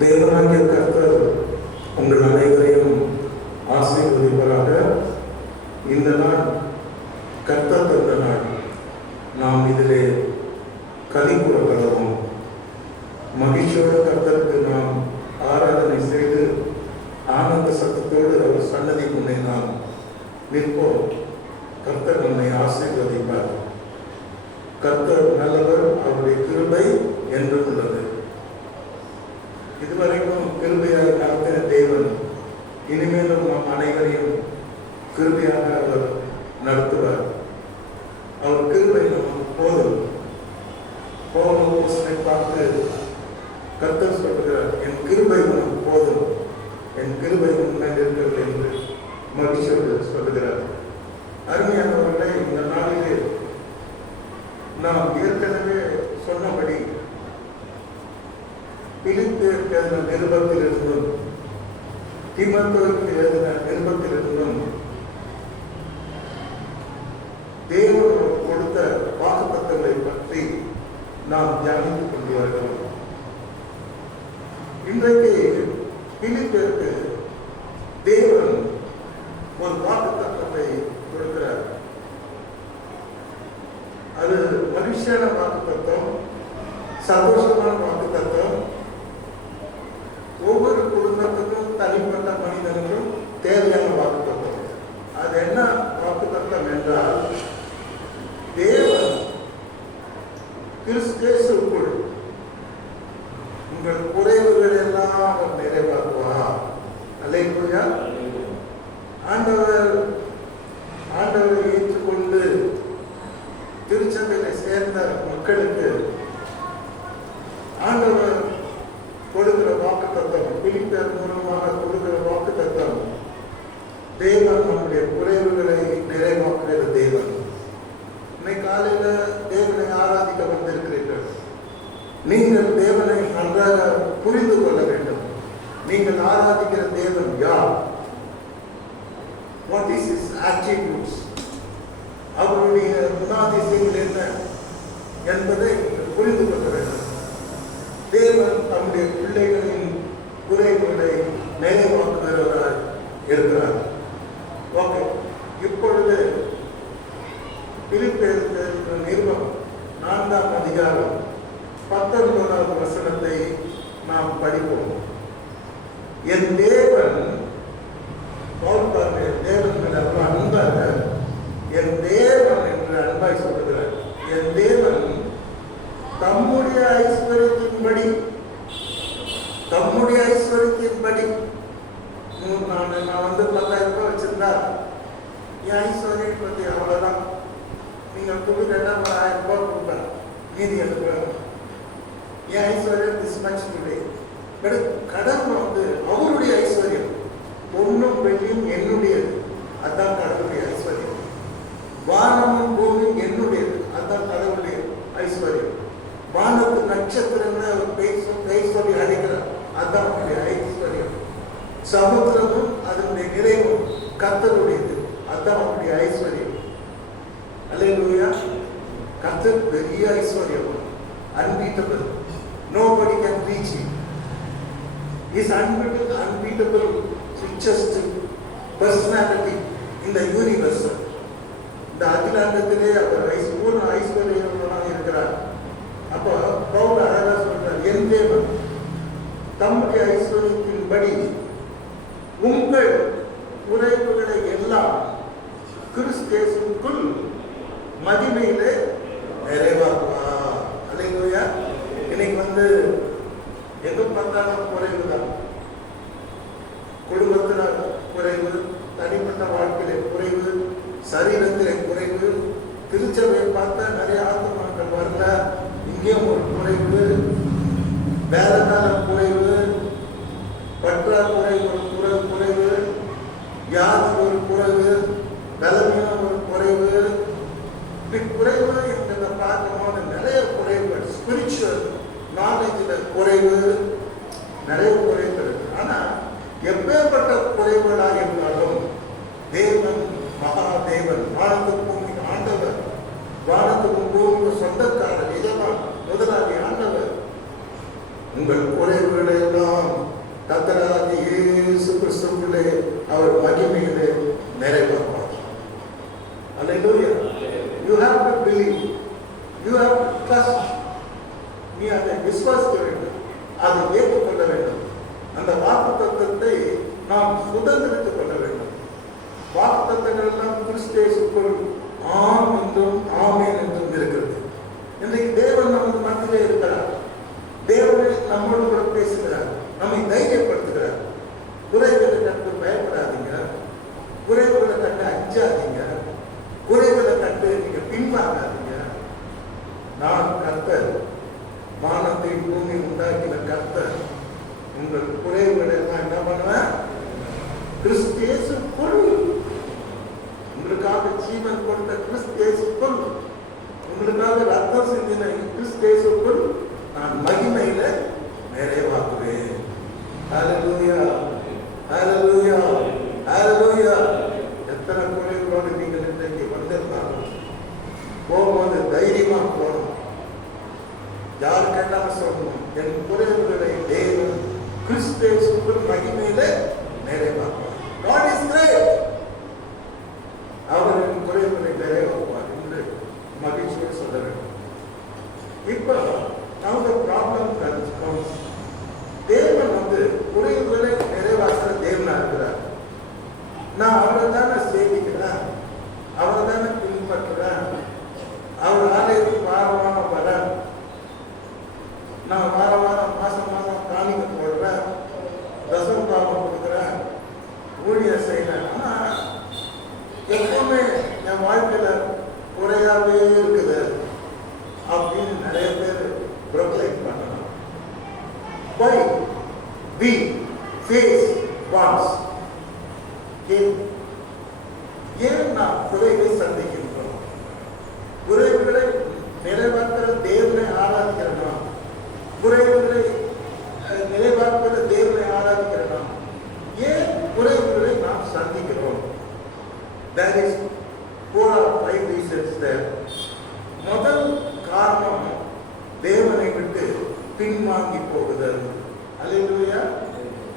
தேவனாகிய கர்த்தர் உங்கள் அனைவரையும் ஆசீர்வதிப்பதாக. இந்த நாள் கர்த்தர் தந்த நாள். நாம் இதிலே கலி கூறப்படவும் மகிழ்ச்சியோடு கர்த்தருக்கு நாம் ஆராதனை செய்து ஆனந்த சத்தத்தோடு அவர் சன்னதி முன்னே நாம் நிற்போம். கர்த்தர் நம்மை ஆசீர்வதிப்பார். கர்த்தர் நல்லவர், அவருடைய கிருபை என்றும் உள்ளது. இதுவரைக்கும் கிருபையாக நடத்தின தேவன் இனிமேலும் நம் அனைவரையும் கிருபையாக அவர் நடத்துவார். அவர் கிருபை நமக்கு போதும். பவுலை பார்த்து கர்த்தர் சொல்கிறார், என் கிருபை உனக்கு போதும், என் கிருபை உண்மையில் இருக்கிறது என்று மகிழ்ச்சியோடு சொல்லுகிறார். அருமையானவர்களே, இந்த நாளிலே நாம் ஏற்கனவே சொன்னபடி பிலிப்பியருக்கு எழுதின நிருபத்திலிருந்தும் தீமோத்தேயுவுக்கு எழுதின நிருபத்திலிருந்தும் தேவன் கொடுத்த வாக்குத்தத்தங்களை பற்றி நாம் தியானித்துக் கொண்டு வருகிறோம். இன்றைக்கு பிலிப்பியருக்கு தேவன் ஒரு வாக்குத்தத்தத்தை கொடுக்கிறார். அது மகிழ்ச்சியான வாக்குத்தத்தம், சந்தோஷமான வாக்குத்தத்தம். ஒவ்வொரு குடும்பத்துக்கும் தனிப்பட்ட மனிதனுக்கும் தேவையான வாக்குத்தத்தம். அது என்ன வாக்குத்தத்தம் என்றால், தேவன் கிறிஸ்துவுக்குள் உங்கள் குறைவுகள் எல்லாம் அவர் நிறைவாக்குவார். அல்லேலூயா. ஆண்டவரை ஏற்றுக்கொண்டு திருச்சபையில சேர்ந்த மக்களுக்கு ஆண்டவர் கொடுக்கிற வாக்குத்தத்தம், பிலிப்பியர் மூலமாக கொடுக்கிற வாக்குத்தத்தம், தேவன் நம்முடைய குறைவுகளை நிறைவாக்குகிற தேவன். இன்னைக்கு காலையில தேவனை ஆராதிக்க வந்திருக்கிறீர்கள். நீங்கள் தேவனை நன்றாக புரிந்து கொள்ள வேண்டும். நீங்கள் ஆராதிக்கிற தேவன் யார்? What is his attributes? அவருடைய குணாதிசயங்கள் என்ன என்பதை புரிந்து கொள்ள வேண்டும். தேவன் தம்முடைய பிள்ளைகளின் குறைகளை நிறைவாக்குகிறவராய் இருக்கிறார். ஓகே, இப்பொழுது பிலிப்பியருக்கு நிருபம் 4ஆம் அதிகாரம் 19வது வசனத்தை நாம் படிப்போம். என் தேவன் தேவன் அன்பாக என் தேவன் என்று அன்பாய் சொல்லுகிறார். என் தேவன் தம்முடைய ஐஸ்வர்யத்தின்படி நான் 10,000 ரூபாய் வச்சிருந்தா என் ஐஸ்வர்யம் பற்றி அவ்வளோதான். நீங்கள் கொடுக்கட்டா ஒரு 1000 ரூபாய் கொடுப்பேன், மீதி எனக்கு வேணும். என் ஐஸ்வர்யம் திஸ் மச் டுடே. பட் கடவுள் அவருடைய ஐஸ்வர்யம், பொன்னும் வெள்ளியும் என்னுடையது, அதுதான் கடவுளுடைய ஐஸ்வர்யம். வானமும் பூமியும் என்னுடையது, அதுதான் கடவுளுடைய ஐஸ்வர்யம். வானத்து நட்சத்திரங்களை பெயர் சொல்லி அழைக்கிறார், அதுதான் அவருடைய ஐஸ்வர்யம். சமுத்திரமும் அதனுடைய நிறைவும் கர்த்தருடையது, அதுதான் அவருடைய ஐஸ்வர்யம். அல்லேலூயா. கர்த்தர் பெரிய ஐஸ்வர்யம், unbeatable. Nobody can reach him. He is unbeatable, richest personality in the universe. இந்த அகிலாண்டத்திலே அவர் பூர்ண ஐஸ்வர்யமாக இருக்கிறார். அப்போ பவுல் அழகா சொல்றார், என் தேவன் தம்முடைய ஐஸ்வர்யத்தின்படி உங்கள் குறைவுகளை எல்லாம் கிறிஸ்துவுக்குள் மகிமையிலே நிறைவாக்குவார். அல்லேலூயா. இன்னைக்கு எங்க பார்த்தாலும் குறைவு தான். குடும்பத்தில் குறைவு, தனிப்பட்ட வாழ்க்கையில குறைவு, சரீரத்திலே குறைவு. திருச்சபையை பார்த்தா நிறைய ஆத்மாக்கள் வரல, இங்கேயும் ஒரு குறைவு, வேலைக்கான குறைவு, பற்றாக்குறை ஒரு குறைவு, வியாதி ஒரு குறைவு, பலவீனம் ஒரு குறைவு. இப்படி குறைவு என்கிறத பார்க்கும்போது நிறைய குறைவுகள், ஸ்பிரிச்சுவல் நாலேஜில் குறைவு, நிறைய குறைவுகள் இருக்கு. ஆனால் எப்பேற்பட்ட குறைவுகளாக இருந்தாலும் தேவன் மகாதேவன், வானத்துக்கு பூமி ஆண்டவர், வானத்துக்கும் பூமிக்கும் சொந்தக்காரர், இதெல்லாம் முதலாளி ஆண்டவர். உங்கள் குறைவுகளை எல்லாம் நீ அதை விசுவாசிக்க வேண்டும், அதை ஏற்றுக்கொள்ள வேண்டும். அந்த வாக்குத்தத்தத்தை நாம் சுதந்திரித்துக் கொள்ள வேண்டும். வாக்குத்தத்தங்கள் எல்லாம் கிறிஸ்தேசுக்குள் ஆம் என்றும் ஆமேன் என்றும் இருக்கிறது. இன்றைக்கு தேவன் நமது மத்தியிலே இருக்கிறார். தேவனை நம்மோடு கூட பேசுகிறார், நம்மை தைரியப்படுத்துகிறார். குறைகளை கண்டு பயப்படாதீங்க, குறைகளை கண்டு அஞ்சாதீங்க, குறைகளை கண்டு நீங்க பின்வாங்காதீங்க. நான் கர்த்தர், வானத்தை பூமி உண்டாக்கின கர்த்தர். உங்கள் குறைவுகளை எல்லாம் என்ன பண்ணுவேன்? கிறிஸ்து இயேசுக்குள், உங்களுக்காக ஜீவன் கொண்ட கிறிஸ்து இயேசுக்குள், உங்களுக்காக ரத்தம் சிந்தின கிறிஸ்து இயேசுக்குள் நான் மகிமையில நிறைவாக்குவேன். ஹல்லேலூயா, ஹல்லேலூயா, ஹல்லேலூயா. எத்தனை குறைகளோடு நீங்கள் இன்றைக்கு வந்திருந்தாலும் போகும்போது தைரியமா போகணும். யார் கேட்டாலும் சொல்லணும், என் குறைவுகளை தேவன் கிறிஸ்துவுக்குள் மகிமையில நிறைவாக்குவார். God is great. அவர் என் குறைவுகளை நிறைவாக்குவார் என்று மகிழ்ச்சியோடு சொல்ல வேண்டும். இப்போ now the problem comes. தேவன் குறைவுகளை நிறைவாக்குற தேவனா இருக்கிறார். நான் அவரை தானே சேவிக்கிறேன், அவரை தானே பின்பற்றுறேன், அவர் ஆலயத்துக்கு வாரம் வரேன், நான் வாரம் மாசம் காணிக்க போடுறேன், தசமபாகம் கொடுக்குறேன், ஊழியர் செய்யறேன். ஆனா எப்பவுமே என் வாழ்க்கையில குறையாவே இருக்குது அப்படின்னு நிறைய பேர் ப்ரொக்ளைம் பண்ணணும். Why we face wants? ஏன் நாம் குறைவை சந்திக்கின்றோம்? குறைவுகளை நிறைவாக்குற தேவனை ஆராதிக்கிறோம், குறைவுகளை நிறைவாக்குற தேவனை ஆராதிக்கிறோம். ஏன் குறைவுகளை நாம் சந்திக்கிறோம்? There is 4 or 5 reasons there. முதல் காரணம் தேவனை விட்டு பின்வாங்கி போகுதல். அல்லேலூயா.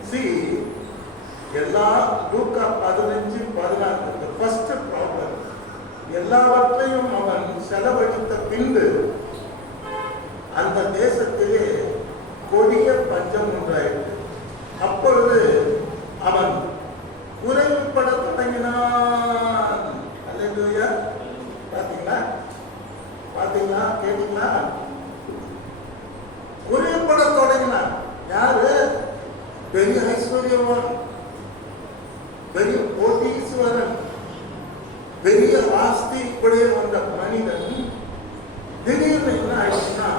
See, எல்லா லூக்கா 15:14 ஃபர்ஸ்ட் ப்ராப்ளம், எல்லாவற்றையும் அவன் செலவழித்த பின்பு அந்த தேசத்திலே கொடிய பஞ்சம் உண்டாயிற்று. அப்பொழுது அவன் குறைவுபட தொடங்கினான். அல்லேலூயா. பாத்தீங்களா, பாத்தீங்களா, கேட்டீங்களா? குறைவுபட தொடங்கினான். யாரு? பெரிய ஐஸ்வர்யவான், பெரிய கோடீஸ்வரன், பெரிய ஆஸ்தி இப்படியே வந்த மனிதன் திடீர்னு என்ன ஆயிடுச்சுன்னா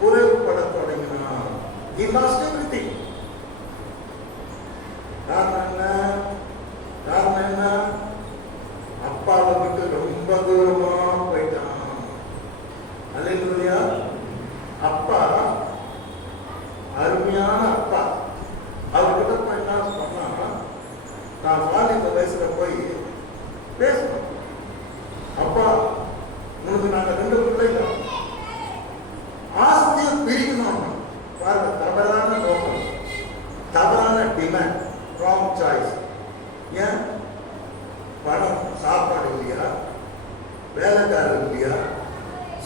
குறைவுபட தொடங்கினான். He lost everything. காரணம் என்ன? அப்பாவை விட்டு ரொம்ப தூரமா போயிட்டான். அல்லேலூயா. அப்பா அருமையான அப்பா. அவர்கிட்ட போய் என்ன சொன்னா, நான் வாலிப வயசுல போய் பேசணும். அப்பா, உனக்கு நாங்க 2 பிள்ளைங்க, ஆஸ்தியை பிரிக்கணும். பாருங்க, தவறான நோக்கம், தவறான டிமாண்ட், ராங் சாய்ஸ். ஏன்? பணம், சாப்பாடு இல்லையா, வேலைக்காரர் இல்லையா,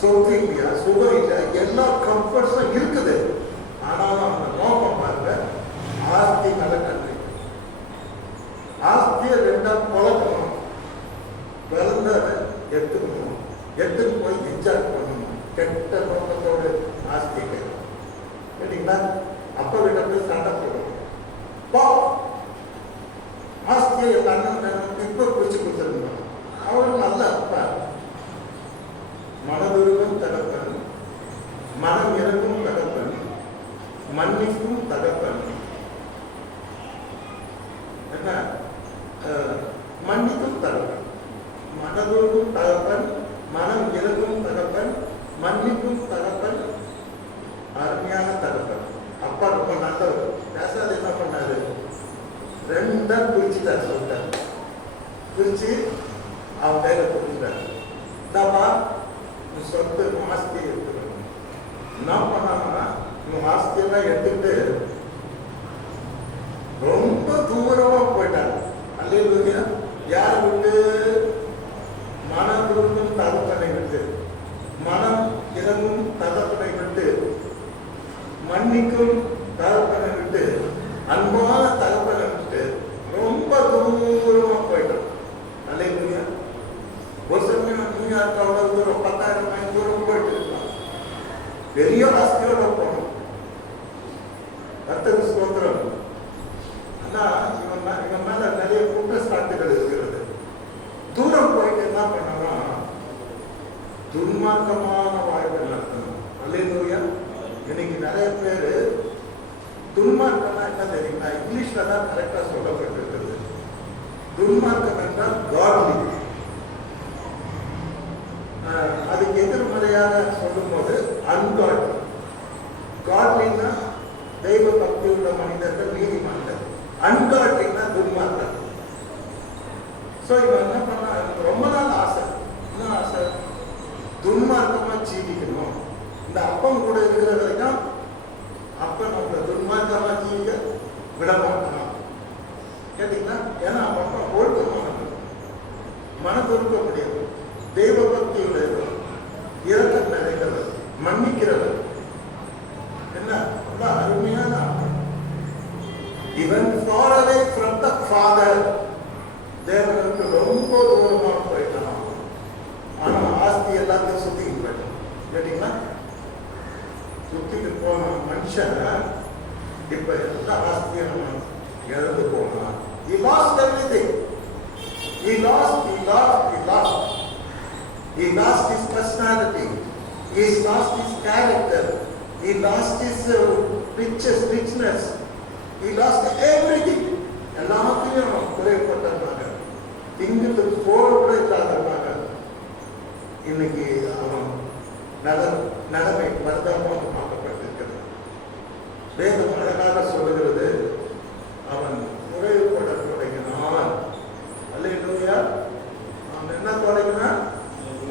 சொத்து இல்லையா, சுகம் இல்லையா, எல்லா கம்ஃபர்ட்ஸும் இருக்குது. ஆனாலும் அந்த நோக்கம் பாருங்க, ஆஸ்தி கலக்கன்று. ஆஸ்தியை 2 குழக்கணும், பிறந்ததை எடுத்துக்கணும், எடுத்துட்டு போய் என்ஜாய் பண்ணணும். கெட்ட நோக்கத்தோடு ஆஸ்தியை கேட்டீங்களா? அப்பா கிட்ட போய் சண்டை போடணும். ஆஸ்தியை எங்க அண்ணன் இப்ப பிடிச்சு கொடுத்துருக்கணும். அவரும் நல்ல அப்பா, மனதுருகும் தகப்பன், மனம் இறங்கும் தகப்பன், மன்னிக்கும் தகப்பன். என்ன? மன்னிக்கும் தகப்பன், மனதுருகும் தகப்பன், மனம் இறங்கும் தகப்பன், மன்னிக்கும் தகப்பன், அருமையான தகப்பன். அப்பா ரொம்ப நல்லவர். பேசாத என்ன பண்ணாரு? 2 பிரிச்சுட்டார். சொல்லிட்டார், பிரிச்சு அவன் கையில கொடுத்துட்டார். இந்தாப்பா, நீ சொத்து ஆஸ்தியை எடுத்துக்கணும். என்ன பண்ணாங்கன்னா, இவன் ஆஸ்தியெல்லாம் எடுத்துக்கிட்டு ரொம்ப தூரமா போயிட்டாங்க. அல்லேலூயா. யாரை விட்டு? மனம் விரும்பும் தகப்பனை விட்டு, மனம் இறங்கும் தகப்பனை விட்டு மன்னிக்கும் தகப்பனை விட்டு, அன்பான தகப்பனை விட்டு ரொம்ப தூரமா போயிட்டோம். அல்லேலூயா. ஒரு சமயம் நியூயார்க் அவ்வளவு தூரம் 10,000 மைல் தூரம் போயிட்டு இருக்கலாம். பெரிய ஆஸ்தியோட போகணும். கர்த்தருக்கு ஸ்தோத்திரம். ஆனா இவன் மேல நிறைய குற்றச்சாட்டுகள் இருக்கிறது. தூரம் போயிட்டு என்ன பண்ணணும்? துன்மார்க்கமான வாழ்க்கை நடத்தணும். அல்லேலூயா. இன்னைக்கு நிறைய பேரு துன்மார்க்கம்னா என்ன தெரியுமா? இங்கிலீஷ்ல தான் கரெக்டா சொல்லப்பட்டிருக்கிறது. துன்மார்க்கம் என்றால் காட்லி. அதுக்கு எதிர்மறையாக சொல்லும் போது அன்காட்லி. காட்லின்னா தெய்வ பக்தி உள்ள மனிதர்கள், நீதிமான்கள். அன்காட்லின்னா துன்மார்க்கம். ஸோ இவன் என்ன பண்ணா, ரொம்ப நாள் ஆசை. என்ன ஆசை? துன்மார்க்கமா ஜீவிக்கணும். இந்த அப்பம் கூட இருக்கிற வரைக்கும் அப்ப நம்ம துன்மார்க்கமா ஜீவிக்க விட மாட்டோம். கேட்டீங்களா? ஏன்னா அப்பா ஒழுக்கமானது, மனதுருக்க முடியாது, தெய்வ பக்தி உள்ளவர், இரக்கம் நிறைந்தவர், மன்னிக்கிறவர். என்ன அருமையான இவன் far away from the father. தேவனுக்கு ரொம்ப தூரமா போயிட்டான். ஆனா ஆஸ்தி எல்லாத்தையும் சுத்திட்டு போயிட்டான். கேட்டீங்களா? சுத்திட்டு போன மனுஷன் இப்ப எல்லா ஆஸ்தியும் நம்ம இழந்து போனான். He lost everything. He lost his personality. He lost his character. He lost his richness. He lost everything. எல்லாத்தையும் குறைப்பட்டாங்க. திங்களுக்கு போற கூட இல்லாதவங்க இன்னைக்கு அவன் நிலைமை பரிதாபமாக மாற்றப்பட்டிருக்கிறது. வேதம் அழகாக சொல்லுகிறது, அவன் குறைவுபட தொடங்கினான். அல்லேலூயா. அவன் என்ன தொடங்கினான்?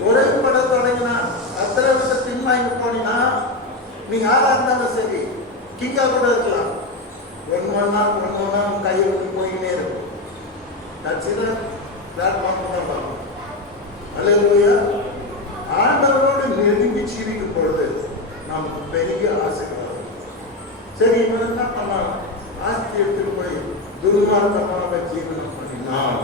குறைவுபட தொடங்கினான். அத்தனை விட்டு பின்வாங்கி போனீங்கன்னா நீ யாரா இருந்தாலும் சரி, கிங்கா கூட இருக்கலாம். ஒன்னா கையை விட்டு போயினே இருக்கும். அல்லேலூயா. ஆண்டவரோடு நெருங்கி ஜீவிக்கும் பொழுது நமக்கு பெரிய ஆசைகள் வரும். சரி, இவன் என்ன பண்ணான்? ஆஸ்தி எடுத்துட்டு போய் துன்மார்க்கமாக ஜீவனம் பண்ணினான்.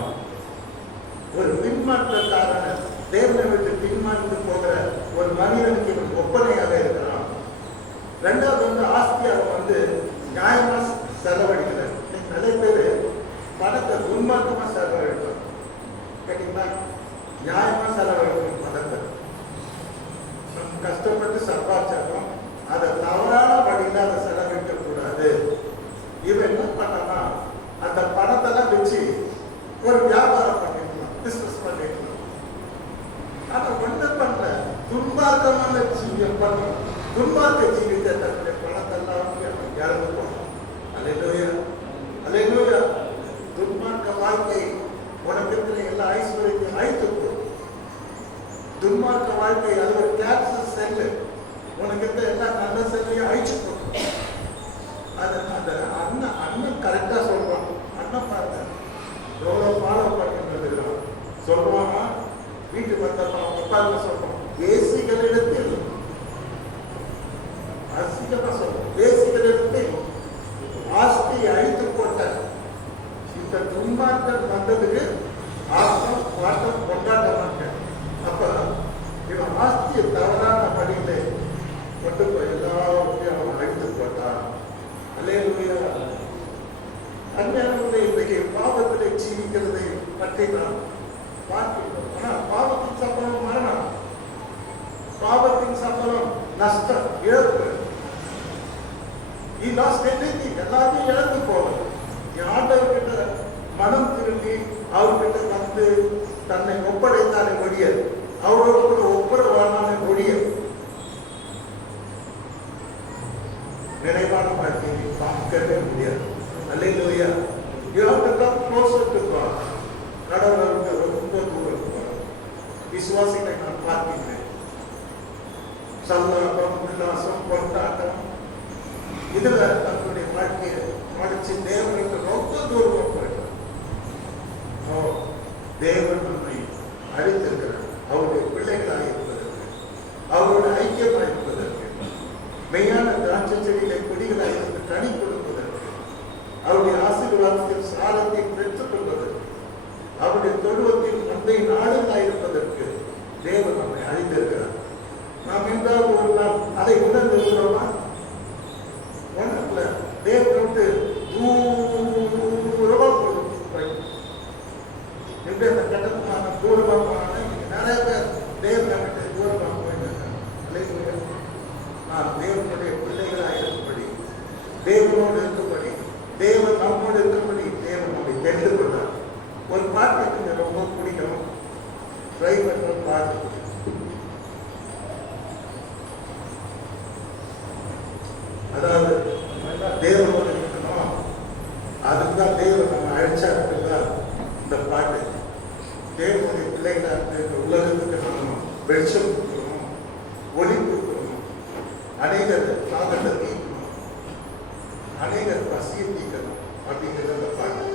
ஒரு பின்மாற்றக்காரன, தேவனை விட்டு பின்மாற்றி போகிற ஒரு மனிதனுக்கு இவன் ஒப்பனையாக இருக்கிறான். ரெண்டாவது ஆஸ்தி அவன் நியாயமா செலவழிக்கிறார். நிறைய பேர் பணத்தை துன்மார்க்கமா செலவழிப்பார். கேட்டீங்களா? நியாயமா செலவழிக்கணும். பணத்தை கஷ்டப்பட்டு சம்பாதிச்சாலும் அதை தவறான வழியில் அதை செலவழிக்க கூடாது. இவன் என்ன பண்ணனா, அந்த பணத்தெல்லாம் வச்சு ஒரு வியாபாரம் பண்ணிடலாம், பிசினஸ் பண்ணிடலாம். ஆனா ஒண்ணு பண்ணல, துன்மார்க்கமான துன்மார்க்க ஜீவித்த தன்னுடைய பணத்தெல்லாம் இழந்து போனோம். அல்லேலூயா. அல்லேலூயா. துன்மார்க்க வாழ்க்கை உனக்கு இருக்கிற எல்லா ஐஸ்வர்யத்தையும் அழித்து போடும். துன்மார்க்க வாழ்க்கை அது ஒரு கேன்சர் செல்லு. உனக்கு இருக்கிற எல்லா நல்ல செல்லையும் அழிச்சு போடும். அந்த அண்ணன் கரெக்டா சொல்றான். அண்ணன் பாருங்க எவ்வளவு ஃபாலோ பண்ணிட்டு சொல்லுவாங்க. வீட்டுக்கு வந்தப்ப உட்கார்ந்து சொல்றோம், தேசிகளிடத்தில் அசிங்கமா சொல்றோம், தேசிகளிடத்தில் ஆஸ்தியை அழித்து போட்ட இந்த துன்மார்க்கம் வந்ததுக்கு ஆஸ்தம் வாட்டம் கொண்டாட மாட்டேன். அப்ப இவன் ஆஸ்தியை தவறான படியில கொண்டு போய் எல்லாத்தையும் அவன் அழித்து போட்டான். அல்லேலூயா. அஞ்ஞானங்களை இன்றைக்கு பாவத்திலே ஜீவிக்கிறதை பற்றி நாம் பார்க்கிறோம். ஆனா பாவத்தின் சம்பளம் மரணம், பாவத்தின் சம்பளம் நஷ்டம், இழப்பு. எல்லாத்தையும் இழந்து போகும். ஆண்டவர்கிட்ட மனம் திரும்பி அவர்கிட்ட வந்து தன்னை ஒப்படைத்தானே ஒழிய, அவரோட கூட ஒப்புரவானானே ஒழிய நிறைவான வாழ்க்கையை பார்க்கவே முடியாது. அல்லேலூயா. You have to come closer to God. கடவுளுக்கு ரொம்ப தூரம் போகணும். விசுவாசிகளை நான் பார்க்கிறேன். சல்லாபம், உல்லாசம், கொண்டாட்டம், இதுல தன்னுடைய வாழ்க்கையை படிச்சு தேவனுக்கு ரொம்ப தூரம் போயிட்டார். தேவன் நம்மை அழைத்திருக்கிறார் அவருடைய பிள்ளைகளாக இருப்பதற்கு, அவருடைய ஐக்கியமாக இருப்பதற்கு. மெய்யான திராட்சை செடியிலே கொடிகளாக இருந்து கனி கொடுப்பதற்கு, அவருடைய ஆசீர்வாதத்தில் சாரத்தை பெற்றுக் கொள்வதற்கு, அவருடைய தொழுவத்தில் மந்தை நாடுகளாக இருப்பதற்கு தேவன் நம்மை அழைத்திருக்கிறார். நாம் என்றால் ஒரு நாள் அதை உணர்ந்திருக்கிறோமா? உணர்ல தேவன் விட்டு தூரமா போடும். என்று அந்த கட்டணமான தூரமாக நிறைய பேர் தேவன் விட்டு தூரமாக போயிருக்காங்க. தேவனுடைய பிள்ளைகளாக இருக்கும்படி, தேவனோடு இருக்கும்படி, தேவன் நம்மோடு இருக்கும்படி தேவன் நம்மை தெரிந்து கொண்டார். ஒரு பாட்டு எனக்கு ரொம்ப பிடிக்கும். ட்ரை பண்ற பாட்டு. அதாவது தேவனோடு இருக்கணும், அதுக்குதான் தேவன் நம்ம அழைச்சாருக்குதான் இந்த பாட்டு. தேவனுடைய பிள்ளைகளாக இந்த உலகத்துக்கு நம்ம வெளிச்சம் கொடுக்கணும், ஒளி கொடுக்கணும், அநேகர் தாகத்தை தீர்க்கணும், அநேகர் பசியை தீர்க்கணும் அப்படிங்கிறது அந்த பாட்டு.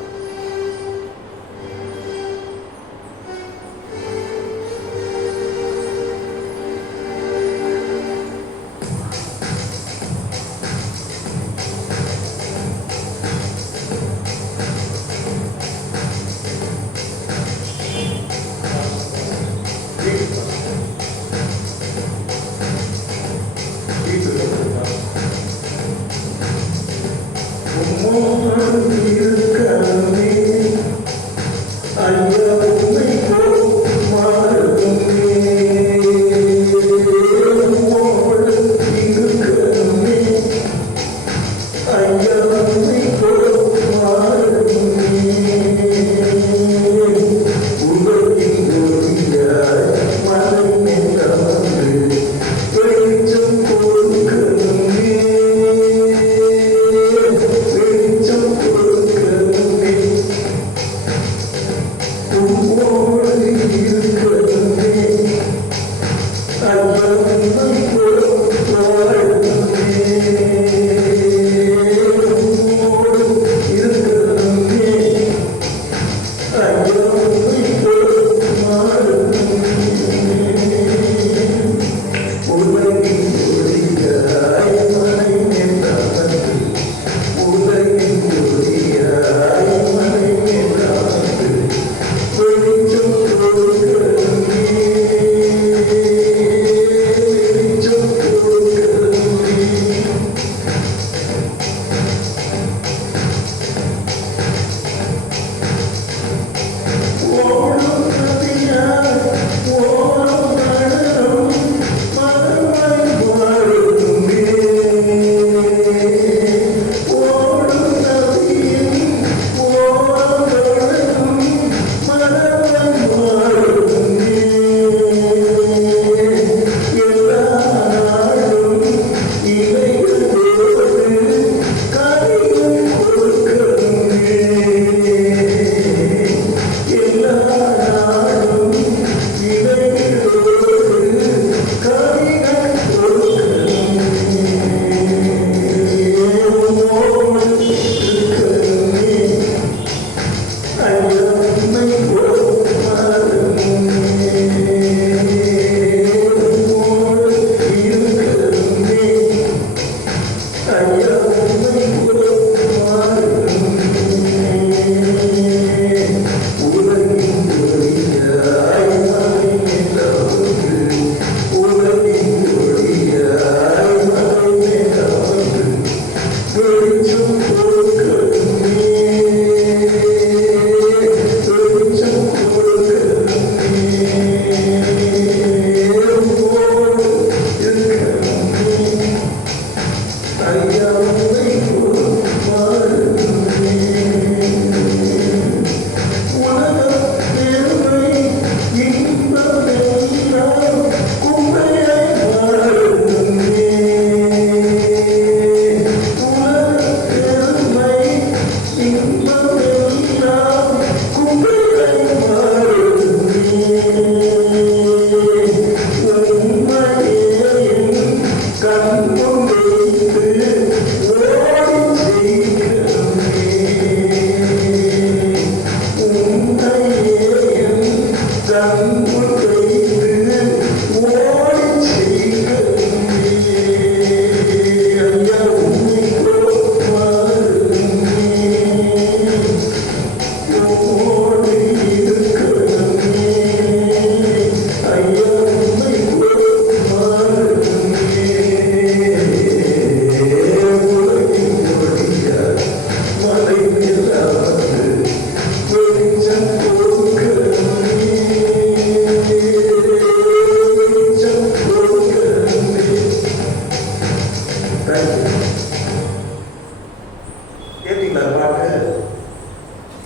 கேட்டீங்களா பாட்டு?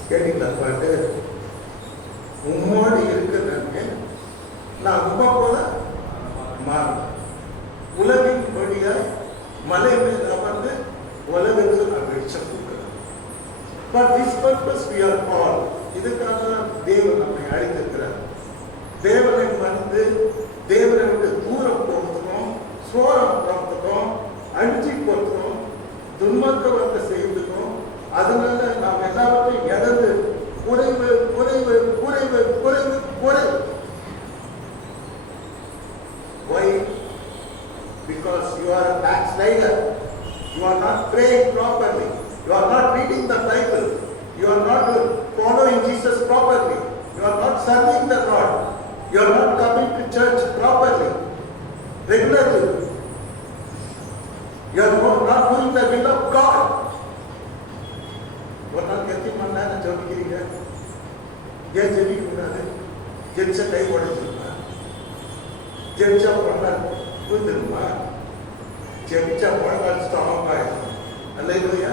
கேட்டீங்களா பாட்டு? உம்மோடு இருக்கிறேன்னு நான் அம்மா போல மாறும். உலகின் வழியாய் மலை மேல் அமர்ந்து உலகத்துக்கு நான் வெளிச்சம் கொடுக்கிறேன். But this purpose we are called. இதுக்காக தேவன் நம்மை அழைத்திருக்கிறார். தேவனை மறந்து தேவனை விட்டு தூரம் போகிறதுக்கும், சோரம் போகிறதுக்கும், அழிஞ்சி போகிறதுக்கும், துன்மார்க்கத்தை செய்வதுக்கும், அதனால நாம் எல்லாவற்றையும் இழந்து குறைவு குறைவு குறைவு குறைவு குறைவு. Why? Because you are a backslider. You are not praying properly. You are not reading the Bible. You are not following Jesus properly. You are not serving the Lord. You are not coming to church properly, regularly. You are not doing the will of God. ஒரு நாள் எத்தனை மணி நேரம் ஜெபிக்கிறீங்க? ஏன் ஜெபிக்க கூடாது? ஜெபிச்ச கை உடைஞ்சிருமா? ஜெபிச்சா முழங்கால் விழுந்துருமா? ஜெபிச்சா முழங்கால் strong ஆயிடும். அல்லேலூயா.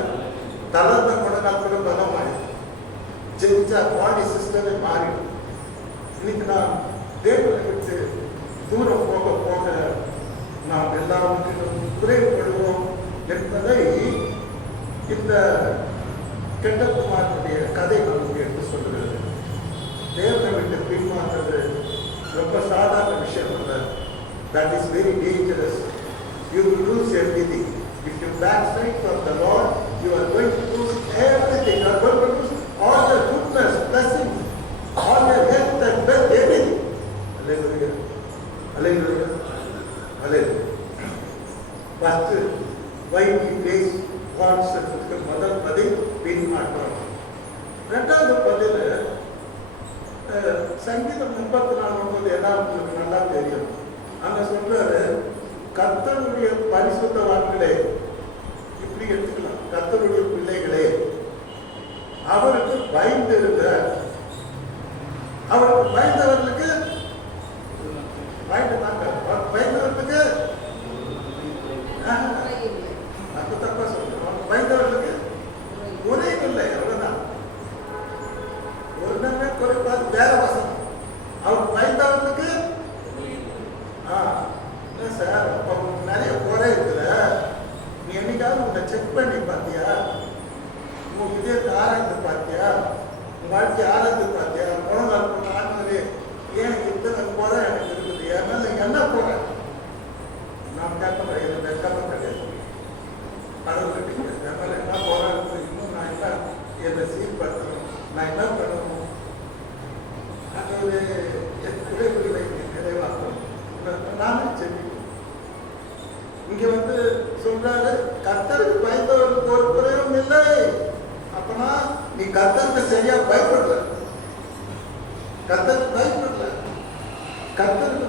தளர்ந்த முழங்கால் கூட பலமாயிடும். ஜெபிச்சா பாடி சிஸ்டமே மாறிடும். இன்னைக்கு நான் தேவனை விட்டு தூரம் போக போக நாம் எல்லாவற்றிலும் குறைபடுவோம் என்பதை இந்த கெட்டகுமாரனுடைய கதை நமக்கு எடுத்து சொல்லுகிறது. தேவனை விட்டு பின்வாங்கிறது ரொம்ப சாதாரண விஷயம் அல்ல. That is very dangerous. You will lose everything. If you backslide from the Lord, you are going to lose everything. You are going to lose all the goodness, blessings, all your health and wealth, everything. Hallelujah. Hallelujah. Hallelujah. First, why we face God's முதல் பதில் பின்மாற்றம். இரண்டாவது பதில் சங்கீதம் 34:9 எல்லாம் உங்களுக்கு நல்லா தெரியும். அங்க சொல்றாரு, கர்த்தருடைய பரிசுத்தவான்களே, இப்படி எடுத்துக்கலாம், கர்த்தருடைய பிள்ளைகளே, அவருக்கு பயந்திருங்க. அவருக்கு பயந்தவர்களுக்கு பயந்தவர்களுக்கு அப்ப தப்பா சொல்றேன். பயந்தவர்களுக்கு குறைவில்லை, அவ்வளவுதான். ஒன்றுமே குறைபாடு வேற வசனம். அவர் பயந்தவர்களுக்கு சார் அப்ப நிறைய குறை இருக்குல்ல, நீ என்னைக்காவது உன்னை செக் பண்ணி பார்த்தியா? உங்க இதயத்தை ஆராய்ந்து பார்த்தியா? உங்க வாழ்க்கையை ஆராய்ந்து பார்த்தியா? முழங்கால் போன ஆண்டவரே, ஏன் இத்தனை குறை எனக்கு இருக்குது? என் மேல என்ன குறை? நான் கேட்பேன், எனக்கு வெட்கமும் கிடையாது. கடவுள் என் மேல என்ன குறை இருக்குது? இன்னும் நான் என்ன என்னை சீர்படுத்தணும்? நான் என்ன பண்ணணும்? ஆண்டவரே, என் குறைகளை நிறைவாக்கணும். நானே செல்வி இங்க வந்து சொல்றாரு, கர்த்தருக்கு பயந்தவருக்கு ஒரு குறைவும் இல்லை. அப்பனா நீ கர்த்தருக்கு சரியா பயப்படல, கர்த்தருக்கு பயப்படல. கர்த்தருக்கு